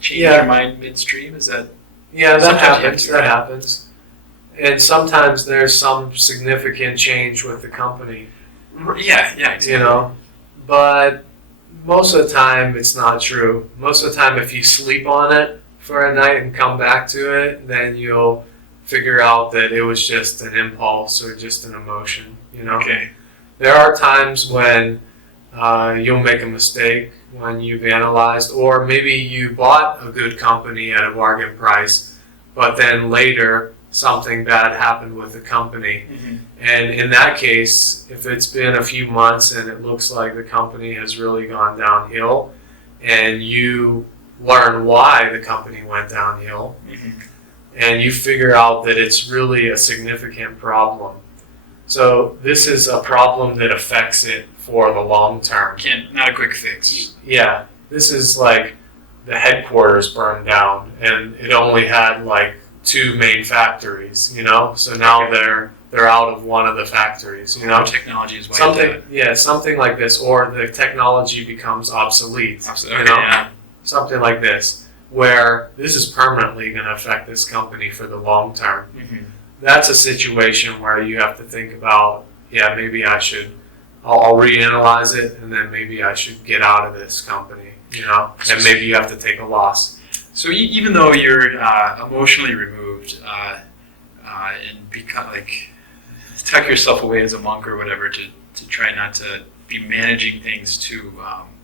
Change your mind midstream? Is that? Yeah, that happens. That happens. And sometimes there's some significant change with the company. Yeah, exactly. But most of the time it's not true. Most of the time, if you sleep on it for a night and come back to it, then you'll figure out that it was just an impulse or just an emotion. Okay. There are times when you'll make a mistake when you've analyzed, or maybe you bought a good company at a bargain price, but then later something bad happened with the company. And in that case, if it's been a few months and it looks like the company has really gone downhill, and you learn why the company went downhill, and you figure out that it's really a significant problem. So this is a problem that affects it for the long term. Not a quick fix. Yeah, this is like the headquarters burned down, and it only had like 2 main factories. So now they're out of one of the factories. Technology is wiped out. Something like this, or the technology becomes obsolete. Something like this, where this is permanently going to affect this company for the long term. That's a situation where you have to think about, maybe I'll reanalyze it, and then maybe I should get out of this company, and maybe you have to take a loss. So even though you're emotionally removed and become tuck yourself away as a monk or whatever to try not to be managing things too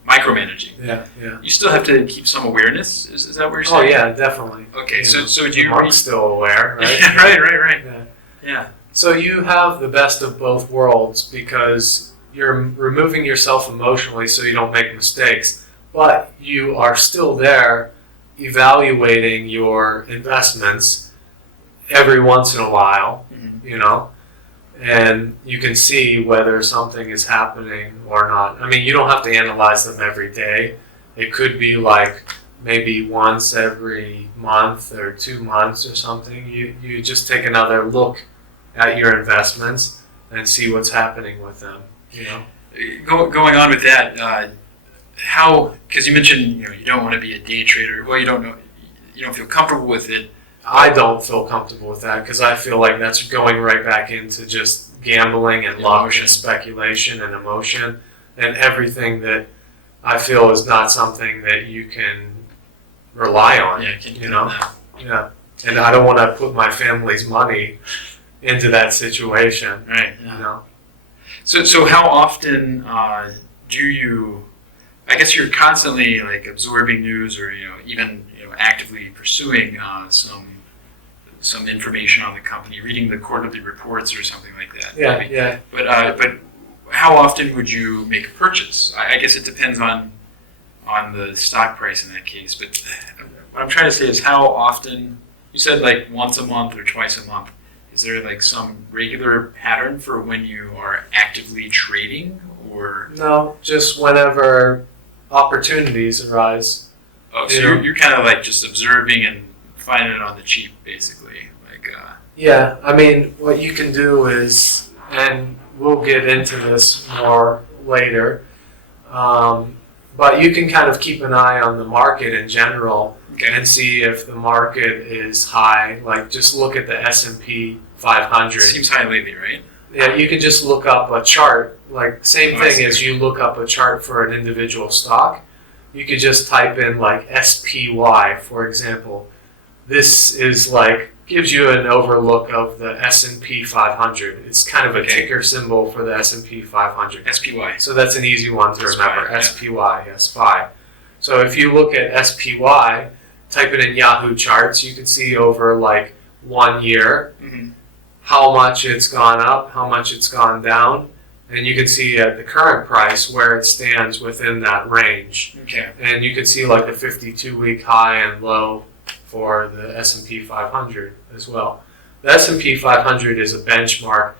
micromanaging. Yeah. You still have to keep some awareness. Is that what you're saying? Oh yeah, definitely. Okay, so do you? I'm still aware, right? right. Yeah. So you have the best of both worlds, because you're removing yourself emotionally so you don't make mistakes, but you are still there evaluating your investments every once in a while, and you can see whether something is happening or not. I mean, you don't have to analyze them every day. It could be like maybe once every month or 2 months or something. You just take another look at your investments and see what's happening with them. Going on with that, because you mentioned you don't want to be a day trader. Well, you don't feel comfortable with it. I don't feel comfortable with that, because I feel like that's going right back into just gambling and luck and speculation and emotion and everything that I feel is not something that you can rely on. Yeah. And I don't want to put my family's money into that situation. Right. So how often do you? I guess you're constantly like absorbing news, or even actively pursuing some information on the company, reading the quarterly reports or something like that. Yeah, maybe. yeah. But how often would you make a purchase? I guess it depends on the stock price in that case. But what I'm trying to say is how often. You said like once a month or twice a month. Is there like some regular pattern for when you are actively trading, or? No, just whenever opportunities arise. Oh, so you're kind of like just observing and finding it on the cheap, basically. Like. Yeah, I mean, what you can do is, and we'll get into this more later, but you can kind of keep an eye on the market in general. Okay. And see if the market is high. Like, just look at the S&P 500. It seems high lately, right? Yeah, you can just look up a chart. Like, same Oh, I thing see. as you look up a chart for an individual stock. You could just type in like SPY, for example. This is like gives you an overlook of the S&P 500. It's kind of a ticker symbol for the S&P 500. SPY. So that's an easy one to remember. Yeah. SPY, yeah, SPY. So if you look at SPY, type it in Yahoo charts, you can see over like 1 year Mm-hmm. how much it's gone up, how much it's gone down, and you can see at the current price where it stands within that range. Okay. And you can see like the 52-week high and low for the S&P 500 as well. The S&P 500 is a benchmark.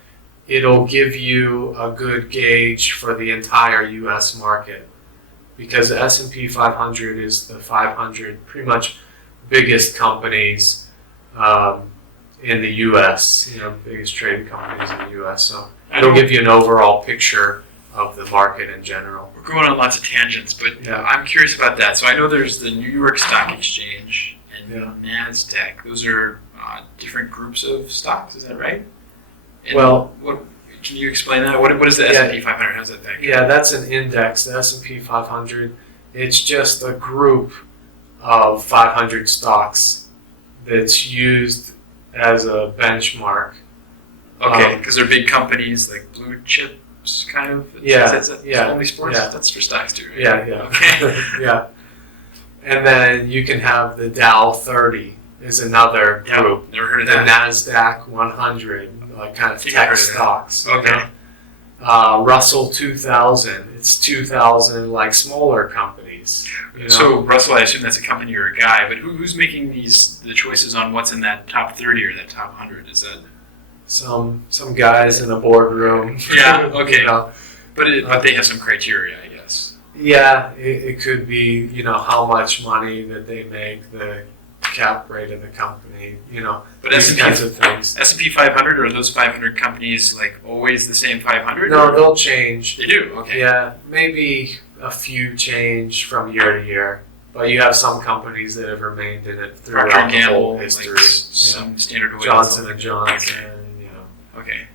It'll give you a good gauge for the entire U.S. market, because the S&P 500 is the 500 pretty much biggest companies in the U.S., biggest trading companies in the U.S. So it'll give you an overall picture of the market in general. We're going on lots of tangents, but Yeah. I'm curious about that. So I know there's the New York Stock Exchange and Yeah. NASDAQ. Those are different groups of stocks, is that right? And Well- can you explain that? What is the Yeah. S&P 500? How does that thing? Yeah, that's an index, the S&P 500. It's just a group of 500 stocks that's used as a benchmark. Okay, because they're big companies like blue chips, kind of. Yeah, That's yeah, only sports. yeah. That's for stocks too, right? Yeah, yeah. Okay. Yeah. And then you can have the Dow 30 is another Yeah, group. never heard of The that. NASDAQ 100, like kind of think I tech heard of that. stocks. Okay. Russell 2000, it's 2,000 like smaller companies. So Russell, I assume that's a company or a guy, but who's making the choices on what's in that top 30 or that top 100? Is that? some guys in a boardroom. Yeah, okay. know. But they have some criteria, I guess. Yeah, it could be, how much money that they make, the cap rate of the company, But these S&P kinds of things. S&P 500, are those 500 companies like always the same 500? No, or- they'll change. They do. Okay. Yeah, maybe a few change from year to year, but you have some companies that have remained in it Procter throughout and the whole Gamble, history. like some Standard Oil. Johnson something. and Johnson, Okay.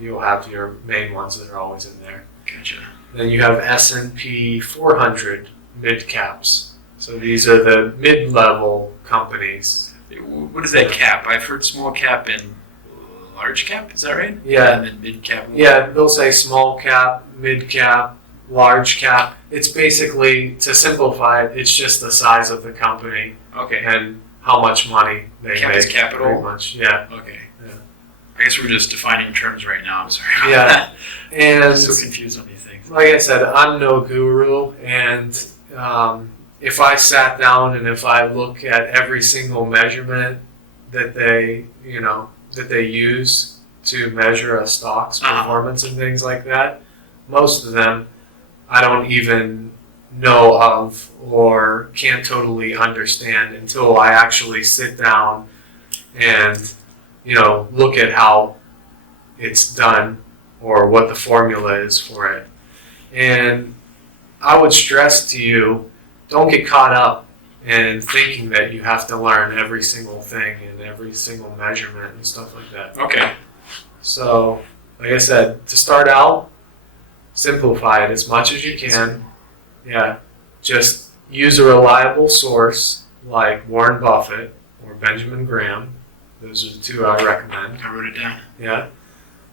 you'll have your main ones that are always in there. Gotcha. Then you have S&P 400 mid caps. So these are the mid-level companies. What is that cap? I've heard small cap and large cap. Is that right? Yeah. And then mid cap. Yeah, they'll say small cap, mid cap, large cap. It's basically, to simplify it, it's just the size of the company Okay. and how much money they Cap make. is capital? Pretty much, yeah. Okay. Yeah. I guess we're just defining terms right now. I'm sorry. About Yeah. that. And I'm so confused on these things. like I said, I'm no guru, and if I sat down and if I look at every single measurement that they use to measure a stock's performance and things like that, most of them I don't even know of or can't totally understand until I actually sit down and look at how it's done or what the formula is for it. And I would stress to you, don't get caught up in thinking that you have to learn every single thing and every single measurement and stuff like that. Okay. So, like I said, to start out, simplify it as much as you can. Yeah, just use a reliable source like Warren Buffett or Benjamin Graham. Those are the two I recommend. I wrote it down. Yeah.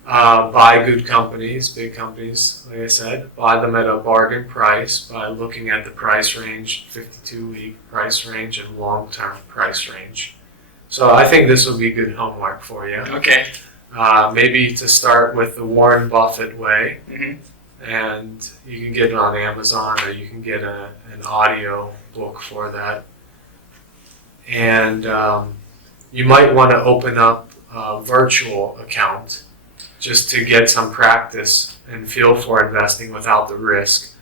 buy good companies, big companies, like I said, buy them at a bargain price by looking at the price range, 52-week price range, and long-term price range. So I think this will be good homework for you. Okay. Maybe to start with the Warren Buffett way, Mm-hmm. and you can get it on Amazon, or you can get an audio book for that. And you might want to open up a virtual account just to get some practice and feel for investing without the risk.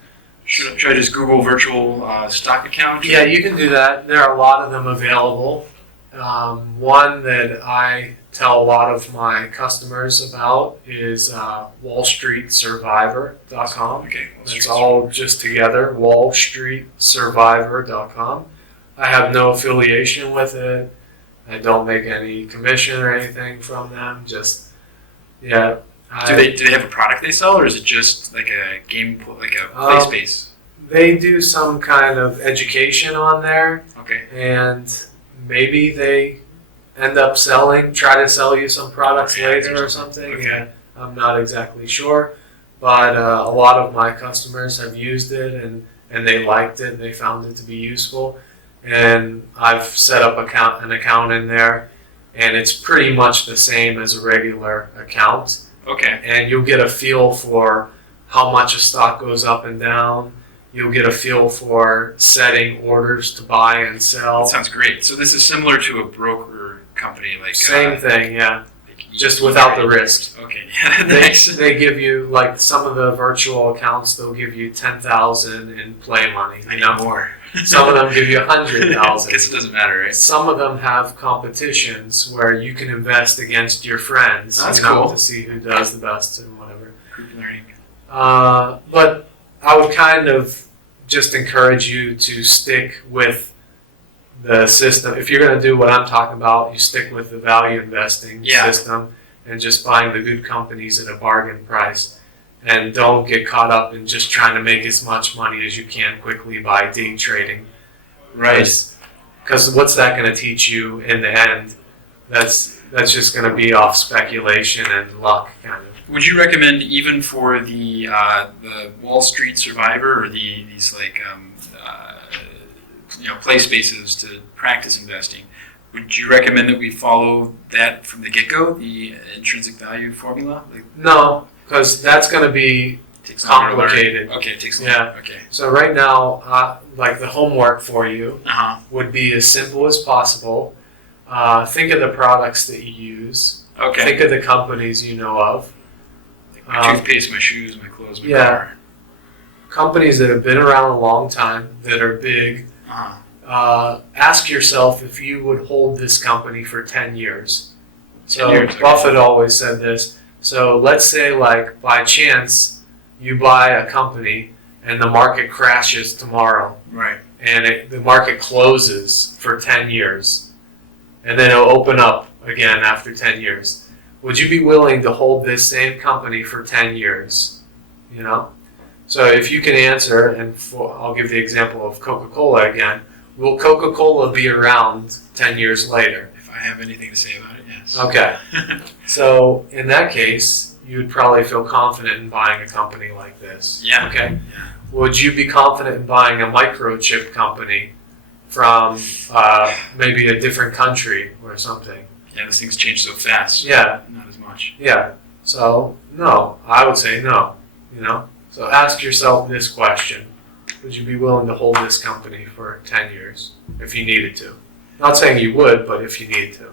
Should I just Google virtual stock account? Yeah, you can do that. There are a lot of them available. One that I tell a lot of my customers about is WallStreetSurvivor.com. Okay. It's all just together, WallStreetSurvivor.com. I have no affiliation with it. I don't make any commission or anything from them. Just, yeah. Do they have a product they sell, or is it just like a game, like a play space? They do some kind of education on there, Okay. and maybe they end up try to sell you some products later or something. Okay. Yeah, I'm not exactly sure, but a lot of my customers have used it and they liked it and they found it to be useful. And I've set up an account in there, and it's pretty much the same as a regular account. Okay. And you'll get a feel for how much a stock goes up and down. You'll get a feel for setting orders to buy and sell. That sounds great. So this is similar to a broker company, like Same thing, yeah. like Just without the risk. Okay. Nice. They give you, like some of the virtual accounts, they'll give you $10,000 in play money. I need more. Some of them give you $100,000. Guess it doesn't matter, right? Some of them have competitions where you can invest against your friends. That's cool. To see who does the best and whatever. Group learning. But I would kind of just encourage you to stick with the system. If you're going to do what I'm talking about, you stick with the value investing system and just buying the good companies at a bargain price. And don't get caught up in just trying to make as much money as you can quickly by day trading. Right. Because what's that going to teach you in the end? That's just going to be off speculation and luck, kind of. Would you recommend, even for the Wall Street Survivor, or these like play spaces to practice investing? Would you recommend that we follow that from the get-go, the intrinsic value formula? No, because that's going to be complicated. Okay, it takes Yeah. Okay. So right now, like the homework for you Uh-huh. would be as simple as possible. Think of the products that you use. Okay. Think of the companies you know of. Like my toothpaste, my shoes, my clothes, my Yeah. car. Companies that have been around a long time, that are big. Uh-huh. Ask yourself if you would hold this company for 10 years. 10 years, okay. Buffett always said this. So let's say, like, by chance, you buy a company and the market crashes tomorrow, Right. and the market closes for 10 years, and then it'll open up again after 10 years. Would you be willing to hold this same company for 10 years? You know? So if you can answer, and I'll give the example of Coca-Cola again, will Coca-Cola be around 10 years later? If I have anything to say about it, yes. Okay. So in that case, you would probably feel confident in buying a company like this. Yeah. Okay. Yeah. Would you be confident in buying a microchip company from maybe a different country or something? Yeah, those things change so fast. Yeah. Not as much. Yeah. So no, I would say no. You know. So ask yourself this question: would you be willing to hold this company for 10 years if you needed to? Not saying you would, but if you needed to.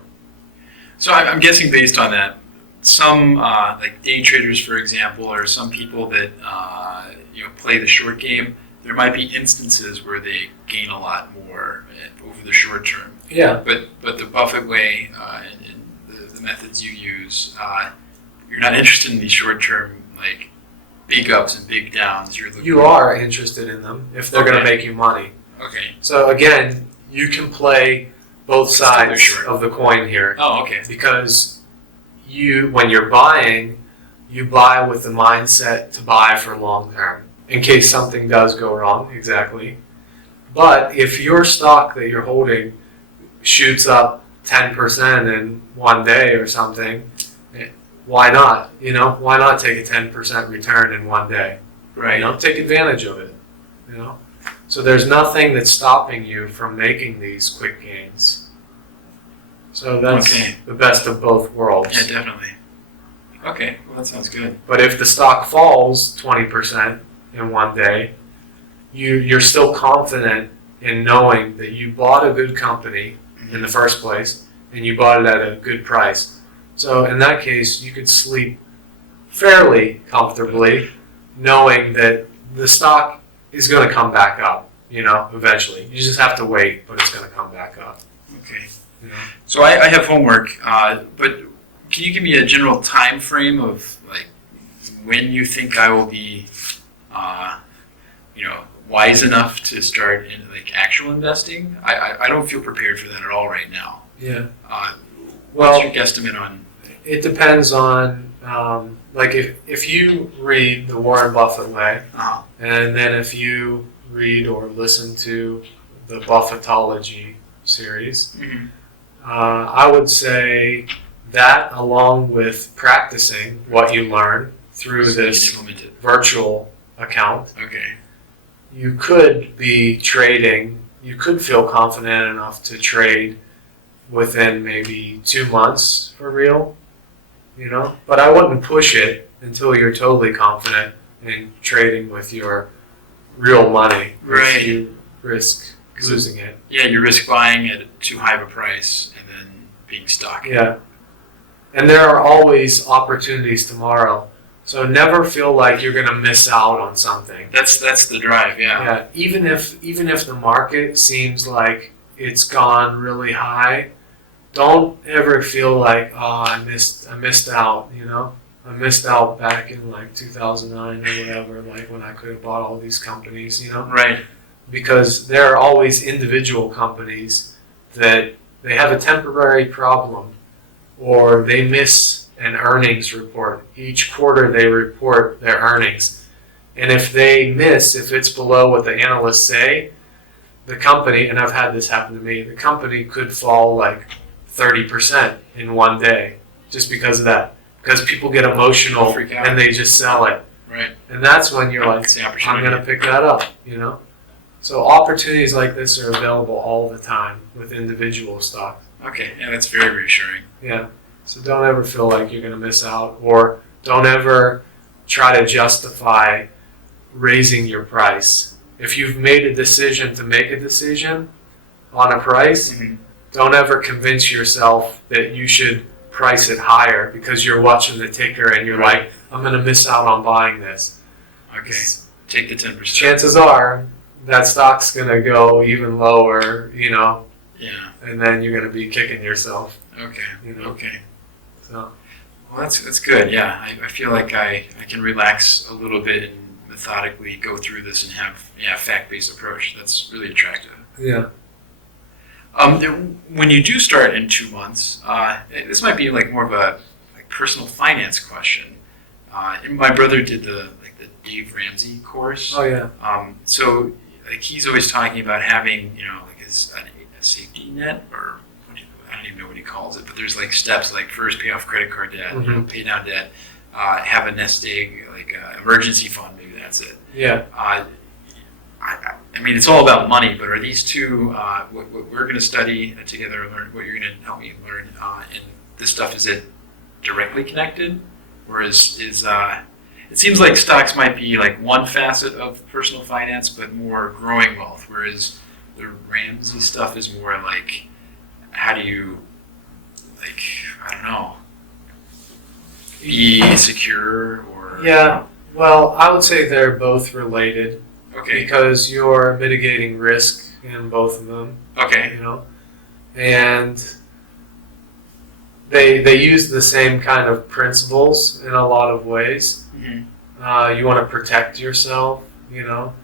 So I'm guessing, based on that, some like day traders, for example, or some people that play the short game, there might be instances where they gain a lot more over the short term. Yeah. But the Buffett way and the methods you use, you're not interested in these short term, like, big ups and big downs. You are interested in them if they're going to make you money. Okay. So again, you can play both sides of the coin here. Oh, okay. Because when you're buying, you buy with the mindset to buy for long term, in case something does go wrong, exactly. But if your stock that you're holding shoots up 10% in one day or something, why not? Why not take a 10% return in one day? Right. Take advantage of it. So there's nothing that's stopping you from making these quick gains. So that's the best of both worlds. Yeah, definitely. Okay, well that sounds good. But if the stock falls 20% in one day, you're still confident in knowing that you bought a good company in the first place and you bought it at a good price. So in that case, you could sleep fairly comfortably knowing that the stock is going to come back up, eventually. You just have to wait, but it's going to come back up. Okay. So I have homework, but can you give me a general time frame of like when you think I will be, wise enough to start in like actual investing? I don't feel prepared for that at all right now. Yeah. What's your guesstimate on? It depends on like if you read the Warren Buffett way, and then if you read or listen to the Buffettology series, I would say that along with practicing what you learn through this virtual account, you could be trading, you could feel confident enough to trade within maybe 2 months for real, but I wouldn't push it until you're totally confident in trading with your real money. Right. You risk losing it. Yeah, you risk buying at too high of a price and then being stuck. Yeah. And there are always opportunities tomorrow. So never feel like you're going to miss out on something. That's the drive, yeah. Yeah. Even if the market seems like it's gone really high, don't ever feel like, I missed out, I missed out back in like 2009 or whatever, like when I could have bought all these companies, Right. Because there are always individual companies that they have a temporary problem or they miss an earnings report. Each quarter they report their earnings. And if they miss, if it's below what the analysts say, the company, and I've had this happen to me, the company could fall like 30% in one day just because of that. Because people get emotional and they just sell it. Right. And that's when you're like, I'm going to pick that up, So opportunities like this are available all the time with individual stocks. Okay, yeah, that's very reassuring. Yeah. So don't ever feel like you're going to miss out, or don't ever try to justify raising your price. If you've made a decision to make a decision on a price, don't ever convince yourself that you should price it higher because you're watching the ticker and you're like, I'm going to miss out on buying this. Okay, take the 10%. Chances are that stock's going to go even lower, Yeah. and then you're going to be kicking yourself. Okay, okay. So. Well, that's good, yeah. I feel like I can relax a little bit and methodically go through this and have a fact-based approach. That's really attractive. Yeah. When you do start in 2 months, this might be like more of a personal finance question. My brother did the Dave Ramsey course. Oh yeah. So he's always talking about having a safety net, or I don't even know what he calls it, but there's like steps like first pay off credit card debt, pay down debt, have a nest egg, like emergency fund, maybe that's it. Yeah. I mean, it's all about money, but are these two, what we're going to study together, learn what you're going to help me learn, and this stuff, is it directly connected? Or is it seems like stocks might be like one facet of personal finance, but more growing wealth, whereas the Ramsey stuff is more like, how do you, I don't know, be secure or... Yeah, well, I would say they're both related. Okay. Because you're mitigating risk in both of them. Okay. And they use the same kind of principles in a lot of ways. You want to protect yourself, You don't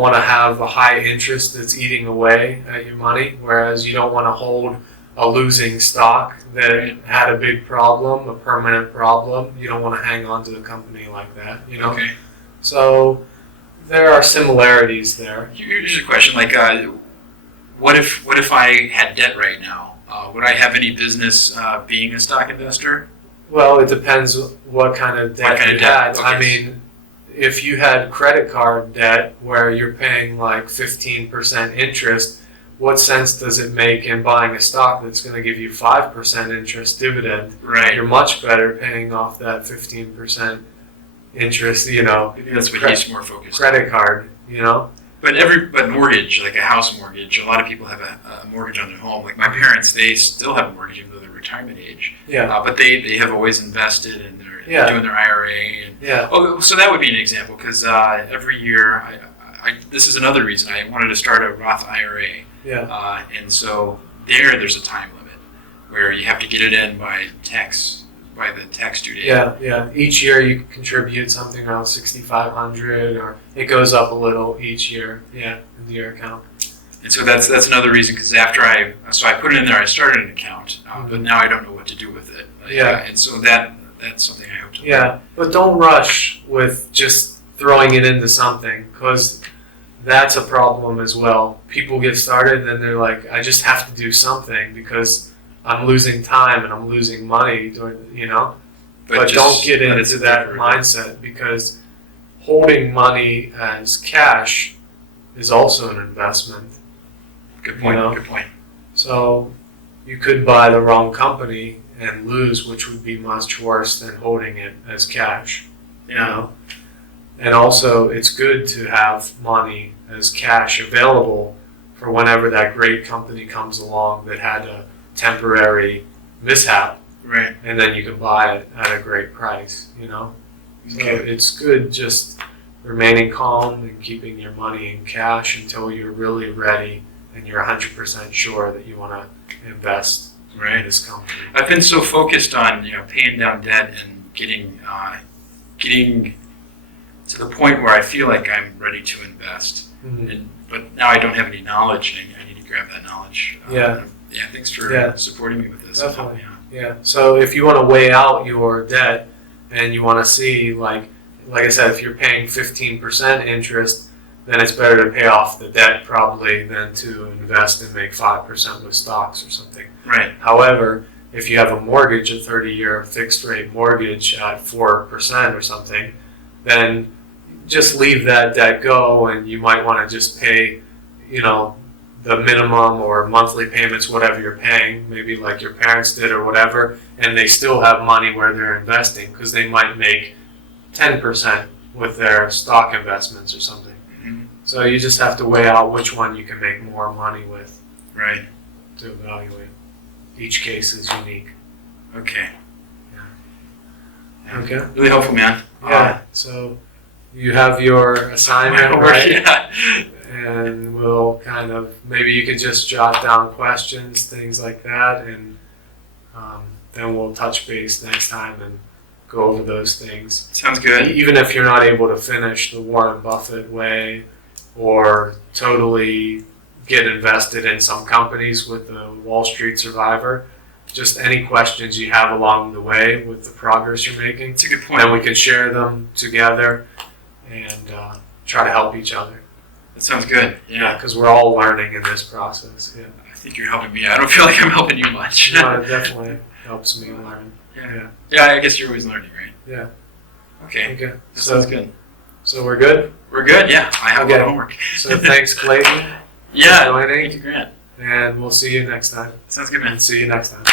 want to have a high interest that's eating away at your money, whereas you don't want to hold a losing stock that had a big problem, a permanent problem. You don't want to hang on to a company like that, Okay. So there are similarities there. Here's a question: what if I had debt right now? Would I have any business being a stock investor? Well, it depends what kind of debt kind of you debt? had. I Okay. mean, if you had credit card debt where you're paying like 15% interest, what sense does it make in buying a stock that's going to give you 5% interest dividend? Right. You're much better paying off that 15% interest, you know, Maybe that's what Cre- he's more focused on. credit card, you know? But mortgage, like a house mortgage, a lot of people have a mortgage on their home. Like my parents, they still have a mortgage even though they're retirement age. Yeah. But they have always invested and they're Yeah. doing their IRA. And, Yeah. oh, so that would be an example because every year, this is another reason I wanted to start a Roth IRA. Yeah. And so there's a time limit where you have to get it in by the tax due date. Yeah, yeah. Each year you contribute something around 6,500, or it goes up a little each year. Yeah, in your account. And so that's another reason because after I put it in there, I started an account, but now I don't know what to do with it. Yeah. And so that's something I hope to learn. Yeah, but don't rush with just throwing it into something, because that's a problem as well. People get started and then they're like, I just have to do something because I'm losing time and I'm losing money doing, you know. But don't get into that mindset, because holding money as cash is also an investment. Good point. You know? Good point. So you could buy the wrong company and lose, which would be much worse than holding it as cash. You know? And also, it's good to have money as cash available for whenever that great company comes along that had a temporary mishap, Right. and then you can buy it at a great price, you know? So Okay. it's good just remaining calm and keeping your money in cash until you're really ready and you're 100% sure that you want to invest in Right. this company. I've been so focused on paying down debt and getting to the point where I feel like I'm ready to invest. Mhm. But now I don't have any knowledge, and I need to grab that knowledge. Yeah. Yeah. Thanks for Yeah. supporting me with this. Definitely. Yeah. Yeah. So if you want to weigh out your debt and you want to see, like I said, if you're paying 15% interest, then it's better to pay off the debt probably than to invest and make 5% with stocks or something. Right. However, if you have a mortgage, a 30-year fixed rate mortgage at 4% or something, then just leave that debt go, and you might want to just pay, you know, the minimum or monthly payments, whatever you're paying, maybe like your parents did or whatever, and they still have money where they're investing, because they might make 10% with their stock investments or something. Mhm. So you just have to weigh out which one you can make more money with Right. to evaluate. Each case is unique. Okay. Yeah. Okay. Really helpful, man. Yeah. So you have your assignment, Homework, right? yeah. And we'll kind of, maybe you could just jot down questions, things like that, and then we'll touch base next time and go over those things. Sounds good. Even if you're not able to finish the Warren Buffett way or totally get invested in some companies with the WallStreetSurvivor, just any questions you have along the way with the progress you're making, That's a good point. then we can share them together and try to help each other. That sounds good. Yeah. Because we're all learning in this process. Yeah, I think you're helping me. I don't feel like I'm helping you much. no, it definitely helps me learn. Yeah. Yeah, I guess you're always learning, right? Yeah. Okay. Okay. That sounds good. So we're good. We're good. Yeah. I have a lot of homework. So thanks, Clayton, Yeah. for joining, Thank you, Grant. and we'll see you next time. Sounds good, man. And see you next time.